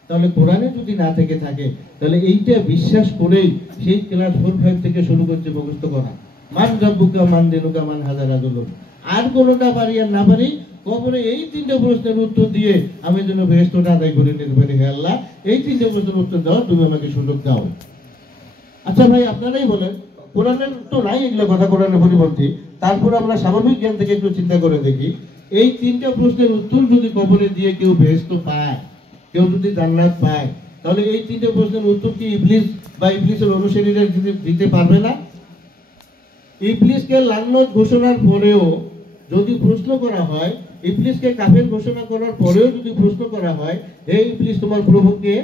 তাহলে কোরআনে যদি না থেকে থাকে, তাহলে এইটা বিশ্বাস করেই সেই ক্লাস 4-5 থেকে শুরু করছে মুখস্থ করা, মান রব্বুকা মান দিনুকা মান হাজারা দুলুন। আর কোনোটা পারি আর না পারি, কবরে এই তিনটে প্রশ্নের উত্তর দিয়ে আমি যেন বেহেশতটা আদায় করে নিতে পারি। হে আল্লাহ, এই তিনটে প্রশ্নের উত্তর দাও, তুমি আমাকে সুযোগ দাও। আচ্ছা ভাই, আপনারাই বলেন, কোরআনের তো নাই এগুলো কথা, কোরআনের পরিবর্তে। তারপর আমরা স্বাভাবিক জ্ঞান থেকে একটু চিন্তা করে দেখি, এই তিনটা প্রশ্নের উত্তর যদি কবরে দিয়ে কেউ বেহেশত পায়, কেউ যদি জান্নাত পায়, তাহলে এই তিনটে প্রশ্নের উত্তর কি ইবলিস বা ইবলিসের অনুসারীরা দিতে পারবে না? ইবলিসকে লানত ঘোষণার পরেও যদি প্রশ্ন করা হয়, ইবলিসকে কাফের ঘোষণা করার পরেও যদি প্রশ্ন করা হয়, হে ইবলিস তোমার প্রভু কে?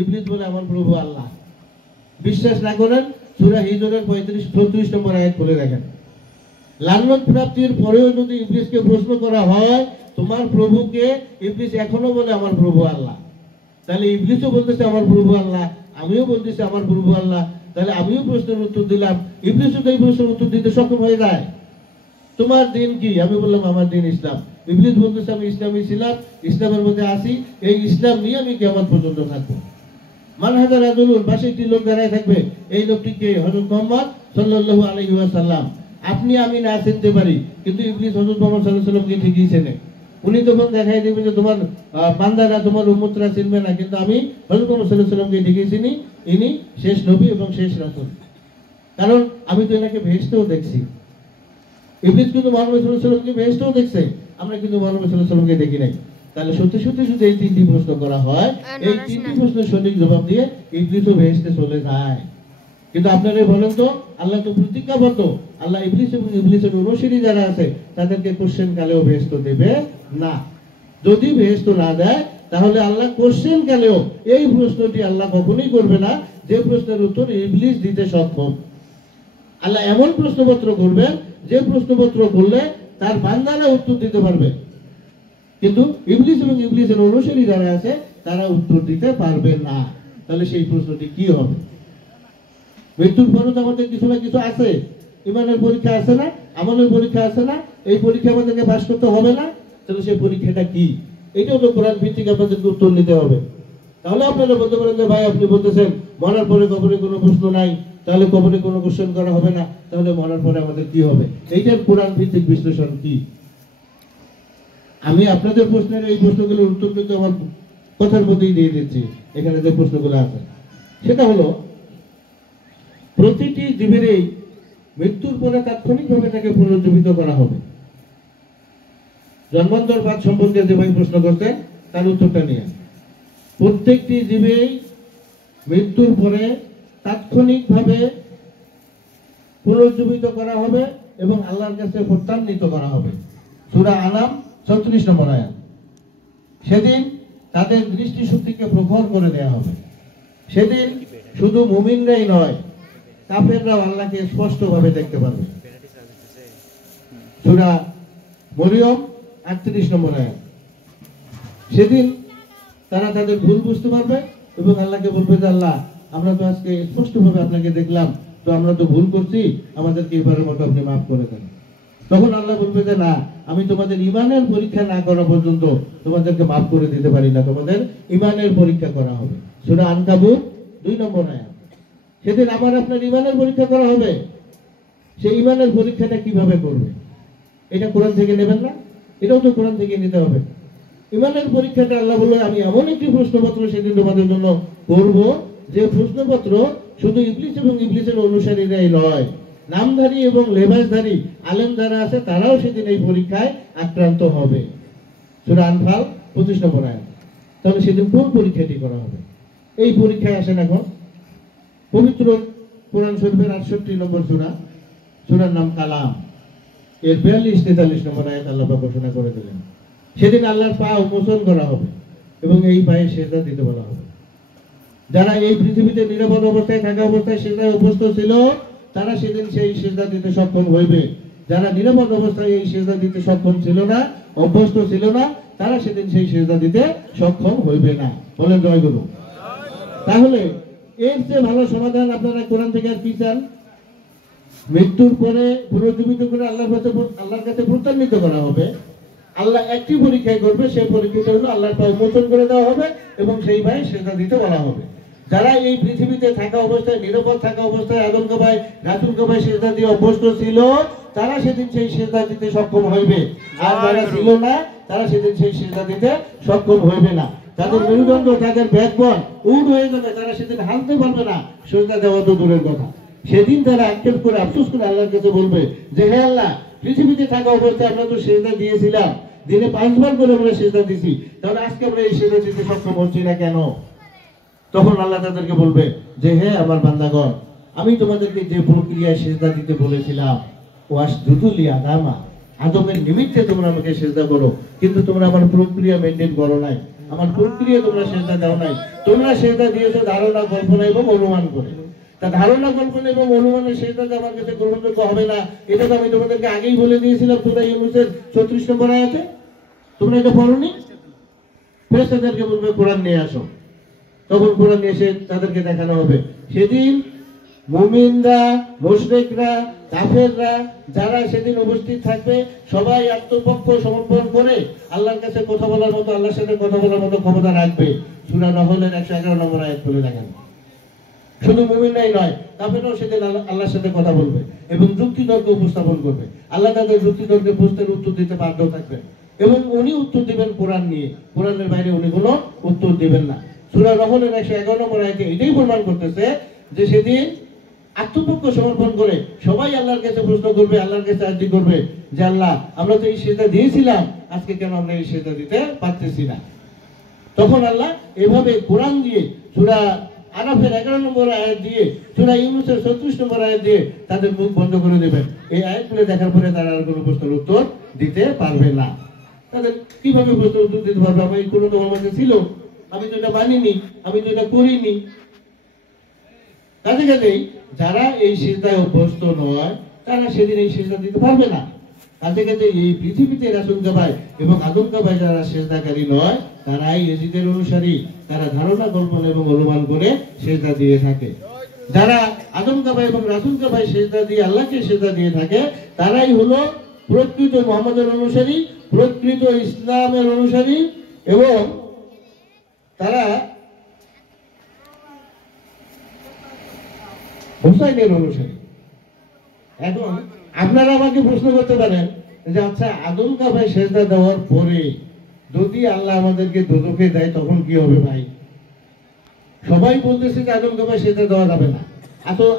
ইবলিস বলে আমার প্রভু আল্লাহ। বিশ্বাস না করেন সূরা হিজরের 35-34 নম্বর আয়াত খুলে দেখেন। লানত প্রাপ্তির পরেও যদি ইবলিসকে প্রশ্ন করা হয় তোমার প্রভুকে, ইবলিস এখনো বলে আমার প্রভু আল্লাহ। তাহলে ইবলিসও বলতেছে আমার প্রভু আল্লাহ, আমিও বলতেছি আমার প্রভু আল্লাহ। তাহলে আমিও প্রশ্নের উত্তর দিলাম, ইবলিসও তো এই প্রশ্নের উত্তর দিতে সক্ষম হয়ে যায়। তোমার দিন কি? আমি বললাম আমার দিন ইসলাম। ইবলিস বলতেছে আমি ইসলামী ছিলাম, ইসলামের মধ্যে আসি, এই ইসলাম নিয়ে আমি কিয়ামত পর্যন্ত থাকবো। মান হাজারা দুলুন, পাশে একটি লোক দাঁড়ায় থাকবে, এই লোকটিকে হযরত মুহাম্মদ সাল্লাল্লাহু আলাইহি ওয়াসাল্লাম। আপনি আমি না চিনতে পারি, কিন্তু ইবলিস হযরত মুহাম্মদ সাল্লাল্লাহু আলাইহি ওয়াসাল্লামকে ঠিকই চেনে। উনি তখন দেখাই দেবে যে তোমার বান্দারা, তোমার উম্মতরা চিনবে না, কিন্তু আমি হযরত মুহাম্মদ সাল্লাল্লাহু আলাইহি ওয়াসাল্লামকে ঠিকই চিনি, ইনি শেষ নবী এবং শেষ রাসূল। কারণ আমি তো এনাকে বেহেশতেও দেখছি। ইবলিস কিন্তু মুহাম্মদ সাল্লাল্লাহু আলাইহি ওয়াসাল্লামকে বেহেশতেও দেখছে, আমরা কিন্তু মুহাম্মদ সাল্লাল্লাহু আলাইহি ওয়াসাল্লামকে দেখি নাই। তাহলে সত্যি সত্যি যদি এই তিনটি প্রশ্ন করা হয়, এই তিনটি প্রশ্নের সঠিক জবাব দিয়ে ইবলিসও বেহেশতে চলে যায়। কিন্তু আপনারা বলেন তো, আল্লাহ তো প্রতিজ্ঞাবদ্ধ, আল্লাহ ইবলিস এবং ইবলিসের অনুসারী যারা আছে তাদেরকে কোশ্চেন কালেও বেহেশত দেবে না। যদি বেহেশত না দেয়, তাহলে আল্লাহ কোশ্চেন কালেও এই প্রশ্নটি আল্লাহ কখনোই করবে না যে প্রশ্নের উত্তর ইবলিস দিতে সক্ষম। আল্লাহ এমন প্রশ্নপত্র করবেন যে প্রশ্নপত্র করলে তার বান্দারা উত্তর দিতে পারবে, কিন্তু ইবলিস এবং ইবলিসের অনুসারী যারা আছে তারা উত্তর দিতে পারবে না। তাহলে সেই প্রশ্নটি কি হবে? মৃত্যুর পরে তো আমাদের কিছু না কিছু আছে, ইমানের পরীক্ষা আছে না, আমলের পরীক্ষা আছে না, এই পরীক্ষা আমাদেরকে পাস করতে হবে না? তাহলে সেই পরীক্ষাটা কি? এটাও তো কোরআন ভিত্তিক আপনাদেরকে উত্তর নিতে হবে। তাহলে আপনারা বলতে পারেন যে ভাই আপনি বলতেছেন মরার পরে কবরে কোনো প্রশ্ন নাই, তাহলে কবরে কোনো কোশ্চেন করা হবে না, তাহলে মরার পরে আমাদের কি হবে? এইটার কোরআন ভিত্তিক বিশ্লেষণ কি? আমি আপনাদের প্রশ্নের এই প্রশ্নগুলোর উত্তর কিন্তু আমার কথার মধ্যেই দিয়ে দিচ্ছি। এখানে যে প্রশ্নগুলো আছে সেটা হলো, প্রতিটি জীবেরই মৃত্যুর পরে তাৎক্ষণিকভাবে তাকে পুনর্জীবিত করা হবে। জন্মান্তরবাদ সম্পর্কে যে ভাই প্রশ্ন করতেন তার উত্তরটা নিয়ে, প্রত্যেকটি জীবেই মৃত্যুর পরে তাৎক্ষণিকভাবে পুনর্জীবিত করা হবে এবং আল্লাহর কাছে প্রত্যান্বিত করা হবে। সূরা আনাম 34 নম্বর আয়াত। সেদিন তাদের দৃষ্টিশক্তিকে প্রখর করে দেওয়া হবে। সেদিন শুধু মুমিনরাই নয়, কাফেররাও আল্লাহকে স্পষ্টভাবে দেখতে পাবে। সূরা মরিয়ম 38 নম্বর আয়াত। সেদিন তারা তাদের ভুল বুঝতে পারবে এবং আল্লাহকে বলবে যে আল্লাহ আমরা তো আজকে স্পষ্টভাবে আপনাকে দেখলাম, তো আমরা তো ভুল করছি, আমাদেরকে এবারের মতো আপনি মাফ করে দেন। তখন আল্লাহ বলবে যে না, আমি তোমাদের ইমানের পরীক্ষা না করা পর্যন্ত তোমাদেরকে মাফ করে দিতে পারি না, তোমাদের ইমানের পরীক্ষা করা হবে। সূরা আনকাবুত 2 নম্বর আয়াত। সেদিন আমার আপনার ইমানের পরীক্ষা করা হবে। সেই ইমানের পরীক্ষাটা কিভাবে করবে? এটা কোরআন থেকে নেবেন না? এটাও তো কোরআন থেকে নিতে হবে। ইমানের পরীক্ষাটা আল্লাহ বলল আমি এমন একটি প্রশ্নপত্র সেদিন তোমাদের জন্য করব, যে প্রশ্নপত্র শুধু ইবলিস এবং ইবলিসের অনুসারীরাই নয়, নামধারী এবং লেবাসধারী আলেম যারা আছে তারাও সেদিন এই পরীক্ষায় আক্রান্ত হবে। সূরা আনফাল 25 নম্বর আয়াত। তাহলে সেদিন কোন পরীক্ষাটি করা হবে? এই পরীক্ষায় আসেন এখন পবিত্র কোরআন শরীফের 68 নম্বর সূরা, সূরার নাম কালাম, এর 42-43 নম্বর আয়াত আল্লাহ পাক ঘোষণা করে দিলেন, সেদিন আল্লাহর পা উন্মোচন করা হবে এবং এই পায়ে সেজদা দিতে বলা হবে। যারা এই পৃথিবীতে নিরাপদ অবস্থায় থাকা অবস্থায় সিজদায় অভ্যস্ত ছিল তারা সেদিন সেই সিজদা দিতে সক্ষম হইবে। যারা নিরাপদ অবস্থায় এই সিজদা দিতে সক্ষম ছিল না, অভ্যস্ত ছিল না, তারা সেদিন সেই সিজদা দিতে সক্ষম হইবে না। বলেন জয় গুরু। তাহলে এর চেয়ে ভালো সমাধান আপনারা কোরআন থেকে আর কি চান? মৃত্যুর পরে পুনর্জীবিত করে আল্লাহর কাছে প্রত্যান্বিত করা হবে। আল্লাহ একটি পরীক্ষায় করবে, সেই পরীক্ষাটা হলো আল্লাহর পায়ে মোচন করে দেওয়া হবে এবং সেই ভাই সেটা দিতে বলা হবে। যারা এই পৃথিবীতে থাকা অবস্থায়, নিরাপদ থাকা অবস্থায় আদম কবাই রাসূল কবাই সেজদা দিয়ে অভ্যস্ত ছিল, তারা সেদিন সেই সেজদা দিতে সক্ষম হইবে। আর যারা ছিল না, তারা সেদিন সেই সেজদা দিতে সক্ষম হইবে না। তাদের মেরুদণ্ড, তাদের ব্যাকবন উড হয়ে যাবে, তারা সেদিন হালতে পারবে না, সেজদা দেওয়া তো দূরের কথা। সেদিন তারা আক্ষেপ করে আফসোস করে আল্লাহর কাছে বলবে যে হে আল্লাহ, পৃথিবীতে থাকা অবস্থায় আমরা তো সেজদা দিয়েছিলাম, দিনে 5 বার করে আমরা সেজদা দিছি, তাহলে আজকে আমরা এই সেজদা দিতে সক্ষম হচ্ছি না কেন? তখন আল্লাহ তাদেরকে বলবে যে হে আমার বান্দাগণ, আমি তোমাদেরকে যে প্রক্রিয়ায় সেজদা দিতে বলেছিলাম, ওয়াসজুদু লিআদামা, আদমের নিমিত্তে তোমরা আমাকে সেজদা করো, কিন্তু তোমরা আমার প্রক্রিয়া মেইনটেইন করো নাই, আমার প্রক্রিয়া তোমরা সেজদা দাও নাই। তোমরা সেজদা দিয়েছো ধারণা, কল্পনা এবং অনুমান করে। তা ধারণা, কল্পনা এবং অনুমানের সেজদা আমার কাছে গ্রহণযোগ্য হবে না, এটা তো আমি তোমাদেরকে আগেই বলে দিয়েছিলাম। সূরা ইউনূসের 34 নম্বর আয়াতে তোমরা এটা পড়োনি? ফেরেশতাদেরকে বলবে কোরআন নিয়ে আসো, তখন কোরআন এসে তাদেরকে দেখানো হবে। সেদিন মুমিনরা, মুশরিকরা, কাফেররা যারা সেদিন উপস্থিত থাকবে, সবাই আত্মপক্ষ সমর্পণ করে আল্লাহর কাছে কথা বলার মতো, আল্লাহর সাথে কথা বলার মতো ক্ষমতা রাখবে। সূরা নহলের 111 নম্বর আয়াত বলে দেখেন। শুধু মুমিনরাই নয়, কাফেররাও সেদিন আল্লাহর সাথে কথা বলবে এবং যুক্তি তর্ক উপস্থাপন করবে। আল্লাহ তাদের যুক্তি তর্কের প্রশ্নের উত্তর দিতে বাধ্য থাকবেন এবং উনি উত্তর দিবেন কোরআন নিয়ে, কোরআনের বাইরে উনি কোনো উত্তর দিবেন না। সূরা নহলের 111 নম্বর আয়াতে এটাই প্রমাণ করতেছে যে সেদিন আত্মপক্ষ সমর্পণ করে সবাই আল্লাহর কাছে প্রশ্ন করবে, আল্লাহর কাছে আরজি করবে যে আল্লাহ, আমরা তো এই সেজদা দিয়েছিলাম, আজকে কেন আমরা এই সেজদা দিতে পারতেছি না? তখন আল্লাহ এভাবে কোরআন দিয়ে, সূরা আরাফের 11 নম্বর আয়াত দিয়ে, সূরা ইউনূসের 34 নম্বর আয়াত দিয়ে তাদের মুখ বন্ধ করে দেবেন। এই আয়াতগুলো দেখার পরে তারা আর কোনো প্রশ্নের উত্তর দিতে পারবে না। তাদের কিভাবে প্রশ্নের উত্তর দিতে পারবে? আমি কোনো তো আমার মধ্যে ছিল, আমি তো এটা মানিনি, আমি তো এটা করিনি। কাজে কাজেই যারা এই সিজদায় অভ্যস্ত নয়, তারা সেদিন এই সিজদা দিতে পারবে না। কাজে কাজে এই পৃথিবীতে রাসূল কাবায় এবং আদম কাবায় যারা সিজদাকারী নয়, তারাই ইয়াজিদের অনুসারী, তারা ধারণা, কল্পনা এবং অনুমান করে সিজদা দিয়ে থাকে। যারা আদম কাবায় এবং রাসূল কাবায় সিজদা দিয়ে আল্লাহকে সিজদা দিয়ে থাকে, তারাই হলো প্রকৃত মুহাম্মদের অনুসারী, প্রকৃত ইসলামের অনুসারী এবং তারা হুসাইনের অনুসারী। এখন আপনারা আমাকে প্রশ্ন করতে পারেন যে আচ্ছা, আদম কাবায় সেজদা দেওয়ার পরে যদি আল্লাহ আমাদেরকে দোজখে দেয় তখন কি হবে? ভাই, সবাই বলতেছে যে আদম কাবায় সেজদা দেওয়া যাবে না,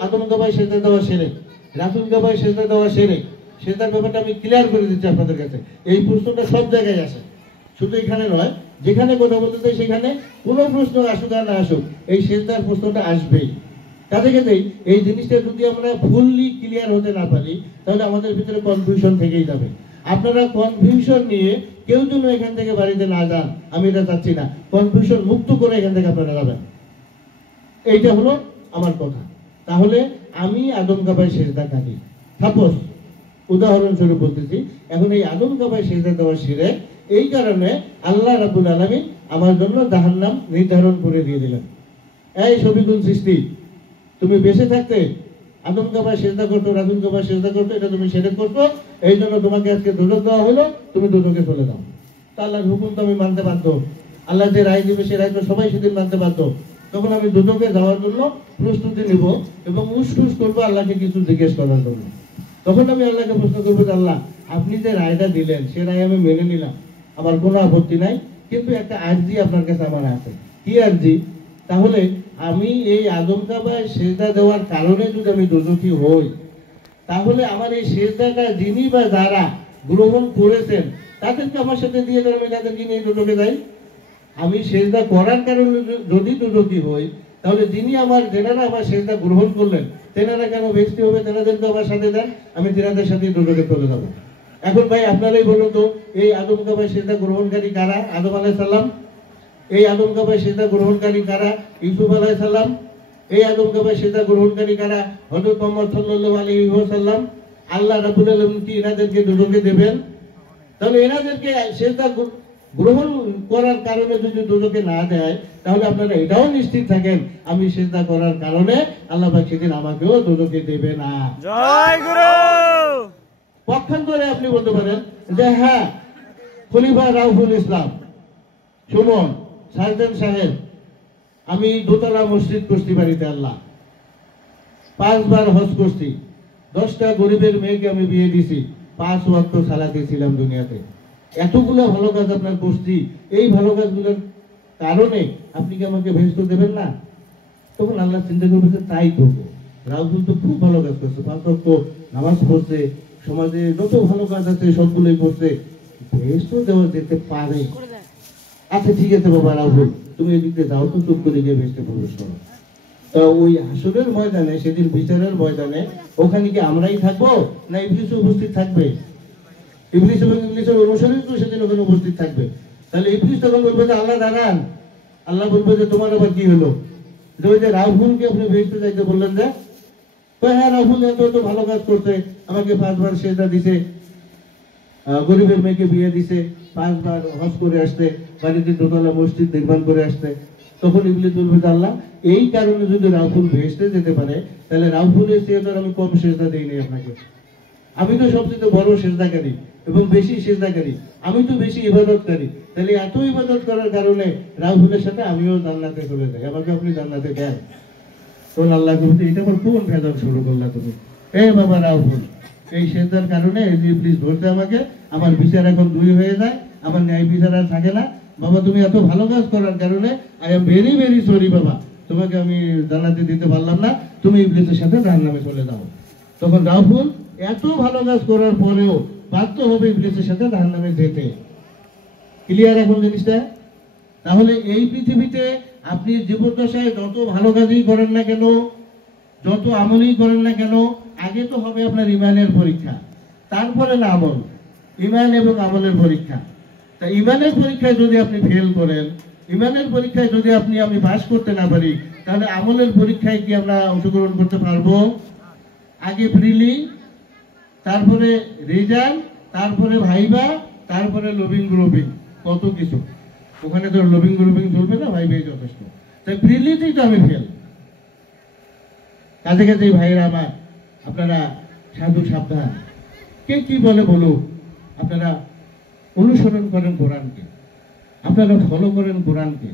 আদম কাবায় সেজদা দেওয়া শিরক, রাসূল কাবায় সেজদা দেওয়া শিরক। সেজদার ব্যাপারটা আমি ক্লিয়ার করে দিচ্ছি আপনাদের কাছে। এই প্রশ্নটা সব জায়গায় আসে, শুধু এখানে নয়, যেখানে কথা বলতে চাই সেখানে কোনো প্রশ্ন আসুক আর না আসুক, এই সেজদার প্রশ্নটা আসবেই। কাজে কাজেই এই জিনিসটা যদি আমরা ফুললি ক্লিয়ার হতে না পারি, তাহলে আমাদের ভিতরে কনফিউশন থেকেই যাবে। আপনারা কনফিউশন নিয়ে কেউ যেন এখান থেকে বাড়িতে না যান, আমি এটা চাচ্ছি না। কনফিউশন মুক্ত করে এখান থেকে আপনারা যাবেন, এইটা হলো আমার কথা। তাহলে আমি আদম কাবায় সেজদাকারী, সাপোজ উদাহরণস্বরূপ বলতেছি, এখন এই আদম কাবায় সেজদা দেওয়া শিরক, এই কারণে আল্লাহ রাব্বুল আলামিন আমার জন্য জাহান্নাম নির্ধারণ করে দিয়ে দিলেন। এই শফিকুল সৃষ্টি, তুমি বেঁচে থাকতে আদম কাবায় সেজদা করতো, রাসূল কাবায় সেজদা করতো, এটা তুমি শিরক করতো, এই জন্য তোমাকে আজকে দোজখ দেওয়া হলো, তুমি দোজখে চলে যাও। তা আল্লাহর হুকুম তো আমি মানতে বাধ্য, আল্লাহ যে রায় দিবে সে রায় তো সবাই সেদিন মানতে বাধ্য। তখন আমি দোজখে যাওয়ার জন্য প্রস্তুতি নিব এবং উসঠুস করবো আল্লাহকে কিছু জিজ্ঞেস করার জন্য। তখন আমি আল্লাহকে প্রশ্ন করবো যে আল্লাহ, আপনি যে রায়টা দিলেন সে রায় আমি মেনে নিলাম, আমার কোনো আপত্তি নাই, কিন্তু একটা আরজি আপনার কাছে আমার আছে। কি আরজি? তাহলে আমি এই আদম কাবায় সেজদা দেওয়ার কারণে যদি আমি দোজখী হই, তাহলে আমার এই সেজদাটা যিনি বা যারা গ্রহণ করেছেন তাদেরকে আমার সাথে দিয়ে দেন, আমি তাদেরকে নিয়ে দোজখে যাই। আমি সেজদা করার কারণে যদি দোজখী হই, তাহলে যেনারা আমার সেজদা গ্রহণ করলেন তেনারা কেন বেহেশতি হবে? তেনাদেরকে আমার সাথে দেন, আমি তেনাদের সাথে দোজখে চলে যাবো। এখন ভাই আপনারাই বলুন তো, এই আদম কাবায় সেজদা গ্রহণকারী কারা? আদম আলাইহিস সালাম, এই আদম কাবায় সেজদা গ্রহণকারী কারা? ইউসুফ আলাইহিস সালাম। এই আদম কাবায় সেজদা গ্রহণকারী কারা? হযরত মুহাম্মদ সাল্লাল্লাহু আলাইহি ওয়াসাল্লাম। আল্লাহ রাব্বুল আলামিন কি এনাদেরকে দুজকে দেবেন? তাহলে এনাদেরকে সেজদা গ্রহণ করার কারণে যদি দুজকে না দেয়, তাহলে আপনারা এটাও নিশ্চিত থাকেন আমি সেজদা করার কারণে আল্লাহ পাক সেদিন আমাকেও দুজকে দেবে না। জয় গুরু। পক্ষান্তরে আপনি বলতে পারেন যে হ্যাঁ, খলিফা রাউফুল ইসলাম সুমন সার্জন সাহেব, আমি দোতলা মসজিদ করছি বাড়িতে, আল্লাহ 5 বার হজ করছি, 10টা গরিবের মেয়েকে আমি বিয়ে দিছি, 5 ওয়াক্ত সালাত দিয়েছিলাম দুনিয়াতে, এতগুলো ভালো কাজ আপনার করছি, এই ভালো কাজগুলোর কারণে আপনি কি আমাকে ভেস্ত দেবেন না? তখন আল্লাহ চিন্তা করবে যে তাই করবো, রাউফুল তো খুব ভালো কাজ করছে, 5 ওয়াক্ত নামাজ পড়ছে, সমাজে যত ভালো কাজ আছে সবগুলোই করছে, ভেস্ত দেওয়া যেতে পারে। আচ্ছা ঠিক আছে বাবা রাহুল, তুমি এদিকে যাও তো, চুপ করে গিয়ে ভেস্তে প্রবেশ করো। তা ওই হাসরের ময়দানে, সেদিন বিচারের ময়দানে, ওখানে কি আমরাই থাকবো না ইবলিস উপস্থিত থাকবে? ইবলিস এবং ইবলিসের অনুসারী তো সেদিন ওখানে উপস্থিত থাকবে। তাহলে ইবলিস তখন বলবে যে আল্লাহ দাঁড়ান, আল্লাহ বলবে যে তোমার আবার কি হলো, যে ওই যে রাহুলকে আপনি ভেস্তে যাইতে বললেন যে, হ্যাঁ রাহুল এত ভালো কাজ করছে, আমাকে 5 বার সেজদা দিছে, গরিবের মেয়েকে বিয়ে দিছে, 5 বার হজ করে আসতে, বাড়িতে দোতলা মসজিদ নির্মাণ করে আসতে। তখন ইবলিস বলবে আল্লাহ এই কারণে যদি রাউফুল ভেস্তে যেতে পারে, তাহলে রাউফুলের চেয়ে তো আমি কম সেজদা দেইনি আপনাকে, আমি তো সবচেয়ে বড় সেজদাকারী এবং বেশি সেজদাকারী, আমি তো বেশি ইবাদতকারী, তাহলে এত ইবাদত করার কারণে রাউফুলের সাথে আমিও জান্নাতে চলে যাই, আমাকে আপনি জান্নাতে দেন। তখন আল্লাহ বলতে এটা আবার কোন ভেদাল শুরু করলা তুমি? এই বাবা রাউফুল, এই সেজদার কারণে ইবলিস ধরতে আমাকে, আমার বিচার এখন 2 হয়ে যায়, আমার ন্যায় বিচার আর থাকে না। বাবা তুমি এত ভালো কাজ করার কারণে I am very very sorry বাবা, তোমাকে আমি জান্নাতে দিতে পারলাম না, তুমি ইবলিসের সাথে জাহান্নামে চলে যাও। তখন রাউফুল এত ভালো কাজ করার পরেও বাধ্য হবে ইবলিসের সাথে জাহান্নামে যেতে। ক্লিয়ার এখন জিনিসটা? তাহলে এই পৃথিবীতে আপনি জীবদ্দশায় যত ভালো কাজই করেন না কেন, যত আমলই করেন না কেন, আগে তো হবে আপনার ইমানের পরীক্ষা, তারপরে না আমল। ইমান এবং আমলের পরীক্ষা। তা ইমানের পরীক্ষায় যদি আপনি ফেল করেন, ইমানের পরীক্ষায় যদি আমি পাস করতে না পারি, তাহলে আমলের পরীক্ষায় কি আমরা অংশগ্রহণ করতে পারবো? আগে প্রিলি, তারপরে রেজাল্ট, তারপরে ভাইবা, তারপরে লবিং গ্রুপিং, কত কিছু। ওখানে তো লবিং গ্রুপিং চলবে না, ভাইবাই যথেষ্ট। তাই প্রিলিতেই তো আমি ফেল। কাছে কাছে ভাইয়েরা আমার, আপনারা সাধু সাবধান, কে কি বলে বলুক, আপনারা অনুসরণ করেন কোরআনকে, আপনারা ফলো করেন কোরআনকে।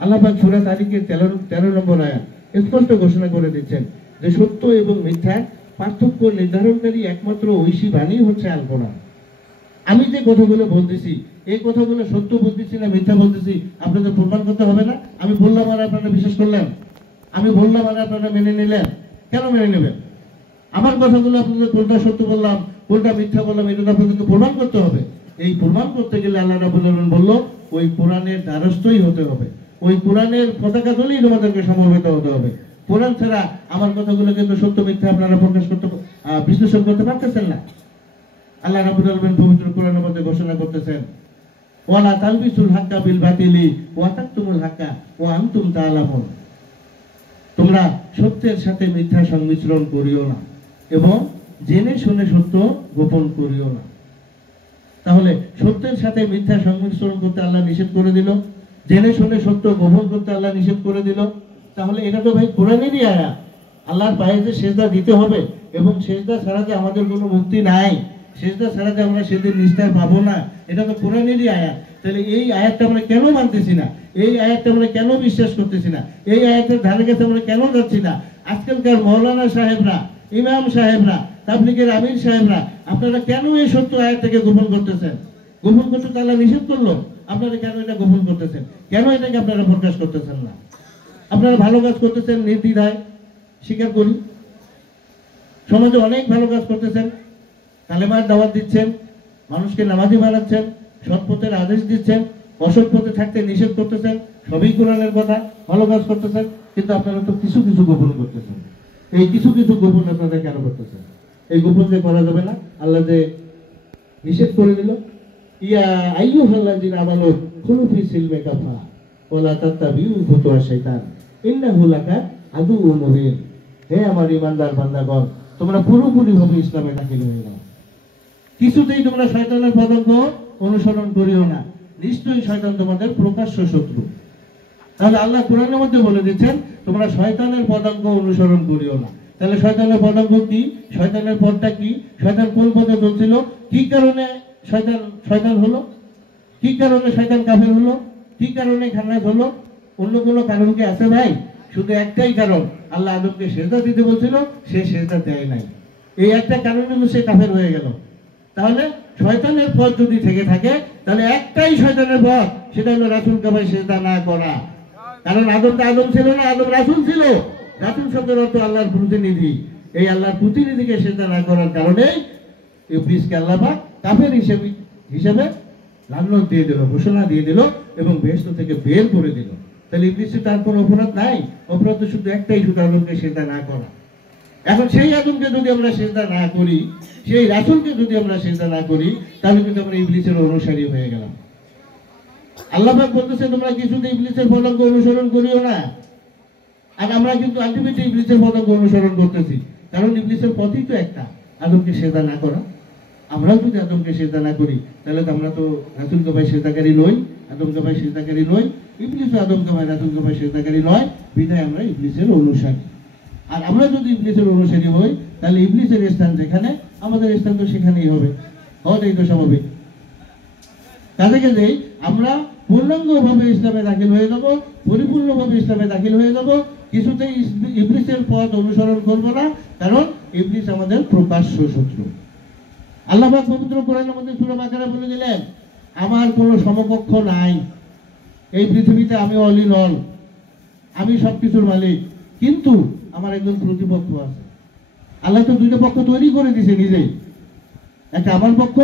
আল্লাহ পাক সূরা তারিখের 13 নম্বর আয়াত স্পষ্ট ঘোষণা করে দিচ্ছেন যে সত্য এবং মিথ্যার পার্থক্য নির্ধারণকারী একমাত্র ঐশী বাণী হচ্ছে আল কোরআন। আমি যে কথাগুলো বলতেছি, এই কথাগুলো সত্য বলতেছি না মিথ্যা বলতেছি, আপনাদের প্রমাণ করতে হবে না। আমি বললাম আর আপনারা বিশ্বাস করলেন, আমি বললাম আর আপনারা মেনে নিলেন, কেন মেনে নেবেন? আমার কথাগুলো আপনাদের কোনটা সত্য বললাম, কোনটা মিথ্যা বললাম, এটা আপনাদেরকে প্রমাণ করতে হবে। এই প্রমাণ করতে গেলে আল্লাহ রাব্বুল আলামিন বলল ওই কোরআনের দ্বারস্থই হতে হবে, ওই কোরআনের পতাকা ধরেই তোমাদেরকে সমবেত হতে হবে। কোরআন ছাড়া আমার কথাগুলো কিন্তু সত্য মিথ্যা আপনারা প্রকাশ করতে, বিশ্লেষণ করতে পারতেছেন না। আল্লাহ রাব্বুল আলামিন পবিত্র কোরআনের মধ্যে ঘোষণা করতেছেন, ওয়ালা তালবিসুল হাক্কা বিল বাতিলি ওয়া তাকতুমুল হাক্কা ওয়া আনতুম তা'লামুন। তোমরা সত্যের সাথে মিথ্যা সংমিশ্রণ করিও না এবং জেনে শুনে সত্য গোপন করিও না। তাহলে সত্যের সাথে মিথ্যা সংমিশ্রণ করতে আল্লাহ নিষেধ করে দিল, জেনে শুনে সত্য গোপন করতে আল্লাহ নিষেধ করে দিল। তাহলে এটা তো ভাই কোরআনেরই আয়াত। আল্লাহর পায়ে যে সেজদা দিতে হবে এবং সেজদা ছাড়া যে আমাদের কোনো মুক্তি নাই, সেজদা ছাড়া যে আমরা সেদিন নিস্তার পাবো না, এটা তো কোরআনেরই আয়াত। তাহলে এই আয়াতটা আমরা কেন মানতেছি না? এই আয়াতটা আমরা কেন বিশ্বাস করতেছি না? এই আয়াতের ধারে কাছে আমরা কেন যাচ্ছি না? আজকালকার মৌলানা সাহেবরা, ইমাম সাহেবরা, তাবলীগের আমির সাহেবরা, আপনারা কেন এই সত্য আয়াতটাকে গোপন করতেছেন? গোপন করতে তো আল্লাহ নিষেধ করলো, আপনারা কেন এটা গোপন করতেছেন? কেন এটাকে আপনারা প্রকাশ করতেছেন না? আপনারা ভালো কাজ করতেছেন নির্দ্বিধায়, স্বীকার করি। সমাজে অনেক ভালো কাজ করতেছেন, কালেমার দাওয়াত দিচ্ছেন, মানুষকে নামাজি বানাচ্ছেন, সৎ পথের আদেশ দিচ্ছেন, অসৎ পথে থাকতে নিষেধ করতেছেন, সবই কোরআনের কথা, ভালো কাজ করতেছেন, কিন্তু আপনারা তো কিছু কিছু গোপন করতেছেন। এই কিছু কিছু গোপন আপনারা কেন করতেছেন? এই গোপন যে করা যাবে না, আল্লাহ যে নিষেধ করে দিল, ইয়া আইয়ুহাল্লাযিনা আমানু খুলু ফি সিলমি কাফা, ওয়ালা তাত্তাবিউ খুতুওয়াশ শাইতান ইন্নাহু লাকা আদুউম মুবিন। হে আমার ঈমানদার বান্দাগণ, তোমরা পুরোপুরিভাবে ইসলামে দাখিল হয়ে যাও। কিছুতেই তোমরা শয়তানের পদাঙ্ক অনুসরণ করিও না, নিশ্চয়ই শয়তান তোমাদের প্রকাশ্য শত্রু। তাহলে আল্লাহ কোরআনের মধ্যে বলে দিচ্ছেন তোমরা শয়তানের পদাঙ্ক অনুসরণ করিও না। তাহলে শয়তানের পদাঙ্ক কি? শয়তানের পথটা কি? শয়তান কোন পথে চলছিল? কি কারণে শয়তান হলো? কি কারণে শয়তান কাফের হলো? কি কারণে খান্নাত হলো? অন্য কোনো কারণ কি আছে ভাই? শুধু একটাই কারণ, আল্লাহ আদমকে সেজদা দিতে বলছিল, সে সেজদা দেয় নাই। এই একটা কারণে সে কাফের হয়ে গেল। তাহলে শয়তানের পথ যদি থেকে থাকে, তাহলে একটাই শয়তানের পথ, সেটা হলো রাসূলকে ভাই সেজদা না করা। কারণ আদম ছিল না, আদম রাসূল ছিল। রাসূল শব্দের অর্থ আল্লাহর প্রতিনিধি। এই আল্লাহর প্রতিনিধিকে সেজদা না করার কারণে ইবলিসকে আল্লাহ পাক কাফের হিসেবে লানত দিয়ে দিল, ঘোষণা দিয়ে দিল এবং বেহেশত থেকে বের করে দিল। তাহলে ইবলিসের তার কোনো অপরাধ নাই? অপরাধ তো শুধু একটাই, শুধু আদমকে সেজদা না করা। এখন সেই আদমকে যদি আমরা সেজদা না করি, সেই রাসূলকে যদি আমরা সেজদা না করি, তাহলে কিন্তু আমরা ইবলিসের অনুসারী হয়ে গেলাম। আল্লাহ পাক বলতেছে তোমরা কিছুতে ইবলিসের পদাঙ্ক অনুসরণ করিও না। আর আমরা কিন্তু আলটিমেটলি ইবলিসের পদাঙ্ক অনুসরণ করতেছি, কারণ ইবলিসের পথই তো একটা, আদমকে সেজদা না করা। আমরাও যদি আদমকে সেজদা না করি, তাহলে তো আমরা তো রাসূলকে ভাই সেজদাকারী নই, আদমকে ভাই সেজদাকারী নই। ইবলিসও আদমকে ভাই রাসূলকে ভাই সেজদাকারী নয়, বিধায় আমরা ইবলিসের অনুসারী। আর আমরা যদি ইবলিসের অনুসারী হই, তাহলে ইবলিসের স্থান যেখানে, আমাদের স্থান তো সেখানেই হবে, হওয়াটাই তো স্বাভাবিক। কাজে আমরা পূর্ণাঙ্গভাবে ইসলামে দাখিল হয়ে যাব, পরিপূর্ণভাবে ইসলামে দাখিল হয়ে যাব। কিছুতেই ইবলিসের পথ অনুসরণ করব না, কারণ ইবলিস আমাদের প্রকাশ্য শত্রু। আল্লাহ পাক পবিত্র কোরআনের মধ্যে সূরা বাকারা বলে দিলেন, আমার কোনো সমকক্ষ নাই এই পৃথিবীতে, আমি অল ইন অল, আমি সবকিছুর মালিক, কিন্তু আমার একজন প্রতিপক্ষ আছে। আল্লাহ তো দুইটা পক্ষ তৈরি করে দিয়েছে নিজেই, একটা আমার পক্ষ,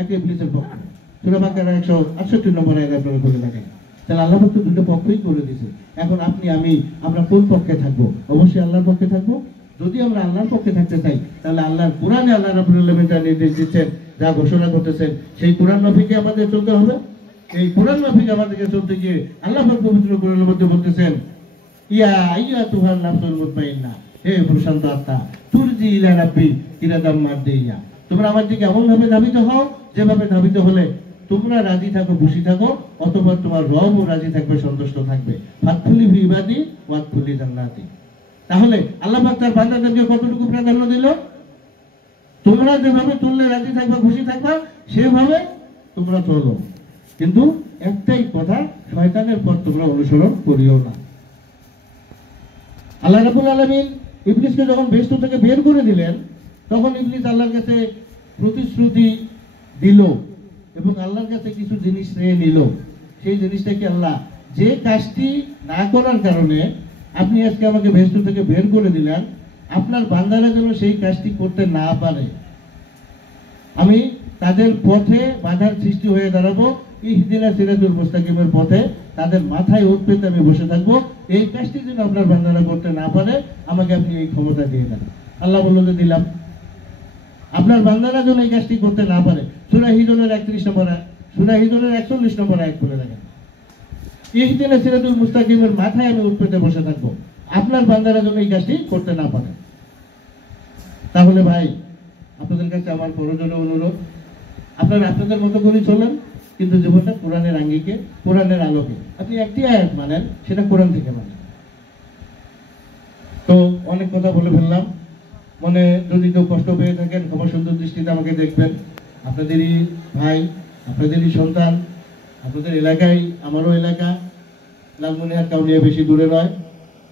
একটা ইবলিসের পক্ষ। সূরা বাকারা 168 নম্বর আয়াত আপনারা বলে দেখেন। তাহলে আল্লাহ পাক তো দুটো পক্ষই করে দিয়েছে। এখন আপনি আমরা কোন পক্ষে থাকবো? অবশ্যই আল্লাহর পক্ষে থাকবো। যদি আমরা আল্লাহর পক্ষে থাকতে চাই, তাহলে আল্লাহর কোরআনে আল্লাহ রাব্বুল আলামিন যা নির্দেশ দিচ্ছেন, যা ঘোষণা করতেছেন, সেই কোরআন মাফিকে আমাদের চলতে হবে। এই কোরআন মাফিকে আমাদেরকে চলতে গিয়ে আল্লাহ পাক পবিত্র কোরআনের মধ্যে বলতেছেন, ইয়া আইয়াতুহান নাফসুল মুতমাইন্নাহ, হে প্রশান্ত আত্মা, তুরজি ইলা রাব্বি ইরাদাম মারদিয়া, তোমরা আমার দিকে এমন ভাবে ধাবিত হও যেভাবে ধাবিত হলে তোমরা রাজি থাকো, খুশি থাকো, অতঃপর তোমার রবও রাজি থাকবে, সন্তুষ্ট থাকবে। ফাদখুলি ফি ইবাদি ওয়াদখুলি জান্নাতি। তাহলে আল্লাহ পাক তার বান্দাদেরকে কতটুকু প্রাধান্য দিল? তোমরা যেভাবে চললে রাজি থাকবা, খুশি থাকবা, সেভাবে তোমরা চলো, কিন্তু একটাই কথা, শয়তানের পথ তোমরা অনুসরণ করিও না। আল্লাহ রাব্বুল আলামিন ইবলিসকে যখন বেহেশত থেকে বের করে দিলেন, তখন ইবলিস আল্লাহর কাছে প্রতিশ্রুতি দিল এবং আল্লাহর কাছে কিছু জিনিস নিয়ে নিল। সেই জিনিসটা কি? আল্লাহ যে কাজটি না করার কারণে আপনি আজকে আমাকে বেহেশত থেকে বের করে দিলেন, আপনার বান্দারা যেন সেই কাজটি করতে না পারে, আমি তাদের পথে বাধার সৃষ্টি হয়ে দাঁড়াবো। ইহদিনা সিরাতুল মুস্তাকিমের পথে তাদের মাথায় উঠ পেতে আমি বসে থাকবো। এই কাজটি যেন আপনার বান্দারা করতে না পারে, আমাকে আপনি এই ক্ষমতা দিয়ে দেন। আল্লাহ বলল যে দিলাম। আপনার বান্দারা যেন এই কাজটি করতে না পারে। সূরা হিজরের 31 নম্বর আয়াত, সূরা হিজরের 41 নম্বর আয়াত বলে দেখেন, ইহদিনা সিরাতুল মুস্তাকিমের মাথায় আমি উঠ পেতে বসে থাকবো, আপনার বান্দারা যেন এই কাজটি করতে না পারে। তাহলে ভাই, আপনাদের কাছে আমার প্রয়োজনীয় অনুরোধ, আপনারা আপনাদের মতো করে চলেন, কিন্তু জীবনটা কোরআনের আঙ্গিকে, কোরআনের আলোকে। আপনি একটি আয়াত মানেন, সেটা কোরআন থেকে মানেন। তো অনেক কথা বলে ফেললাম, মনে যদি কেউ কষ্ট পেয়ে থাকেন, ক্ষমা সুন্দর দৃষ্টিতে আমাকে দেখবেন। আপনাদেরই ভাই, আপনাদেরই সন্তান, আপনাদের এলাকায়, আমারও এলাকা লালমনিরহাট, কাউনিয়া বেশি দূরে নয়।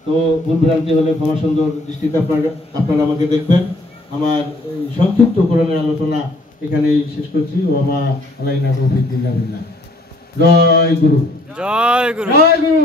তো ভুল ভ্রান্তি হলে ক্ষমা সুন্দর দৃষ্টিতে আপনারা আমাকে দেখবেন। আমার সংক্ষিপ্ত কোরআনের আলোচনা এখানেই শেষ করছি। ওমা আলাইনা তৌফিক ইল্লা বিল্লাহ। জয় গুরু, জয় গুরু, জয় গুরু।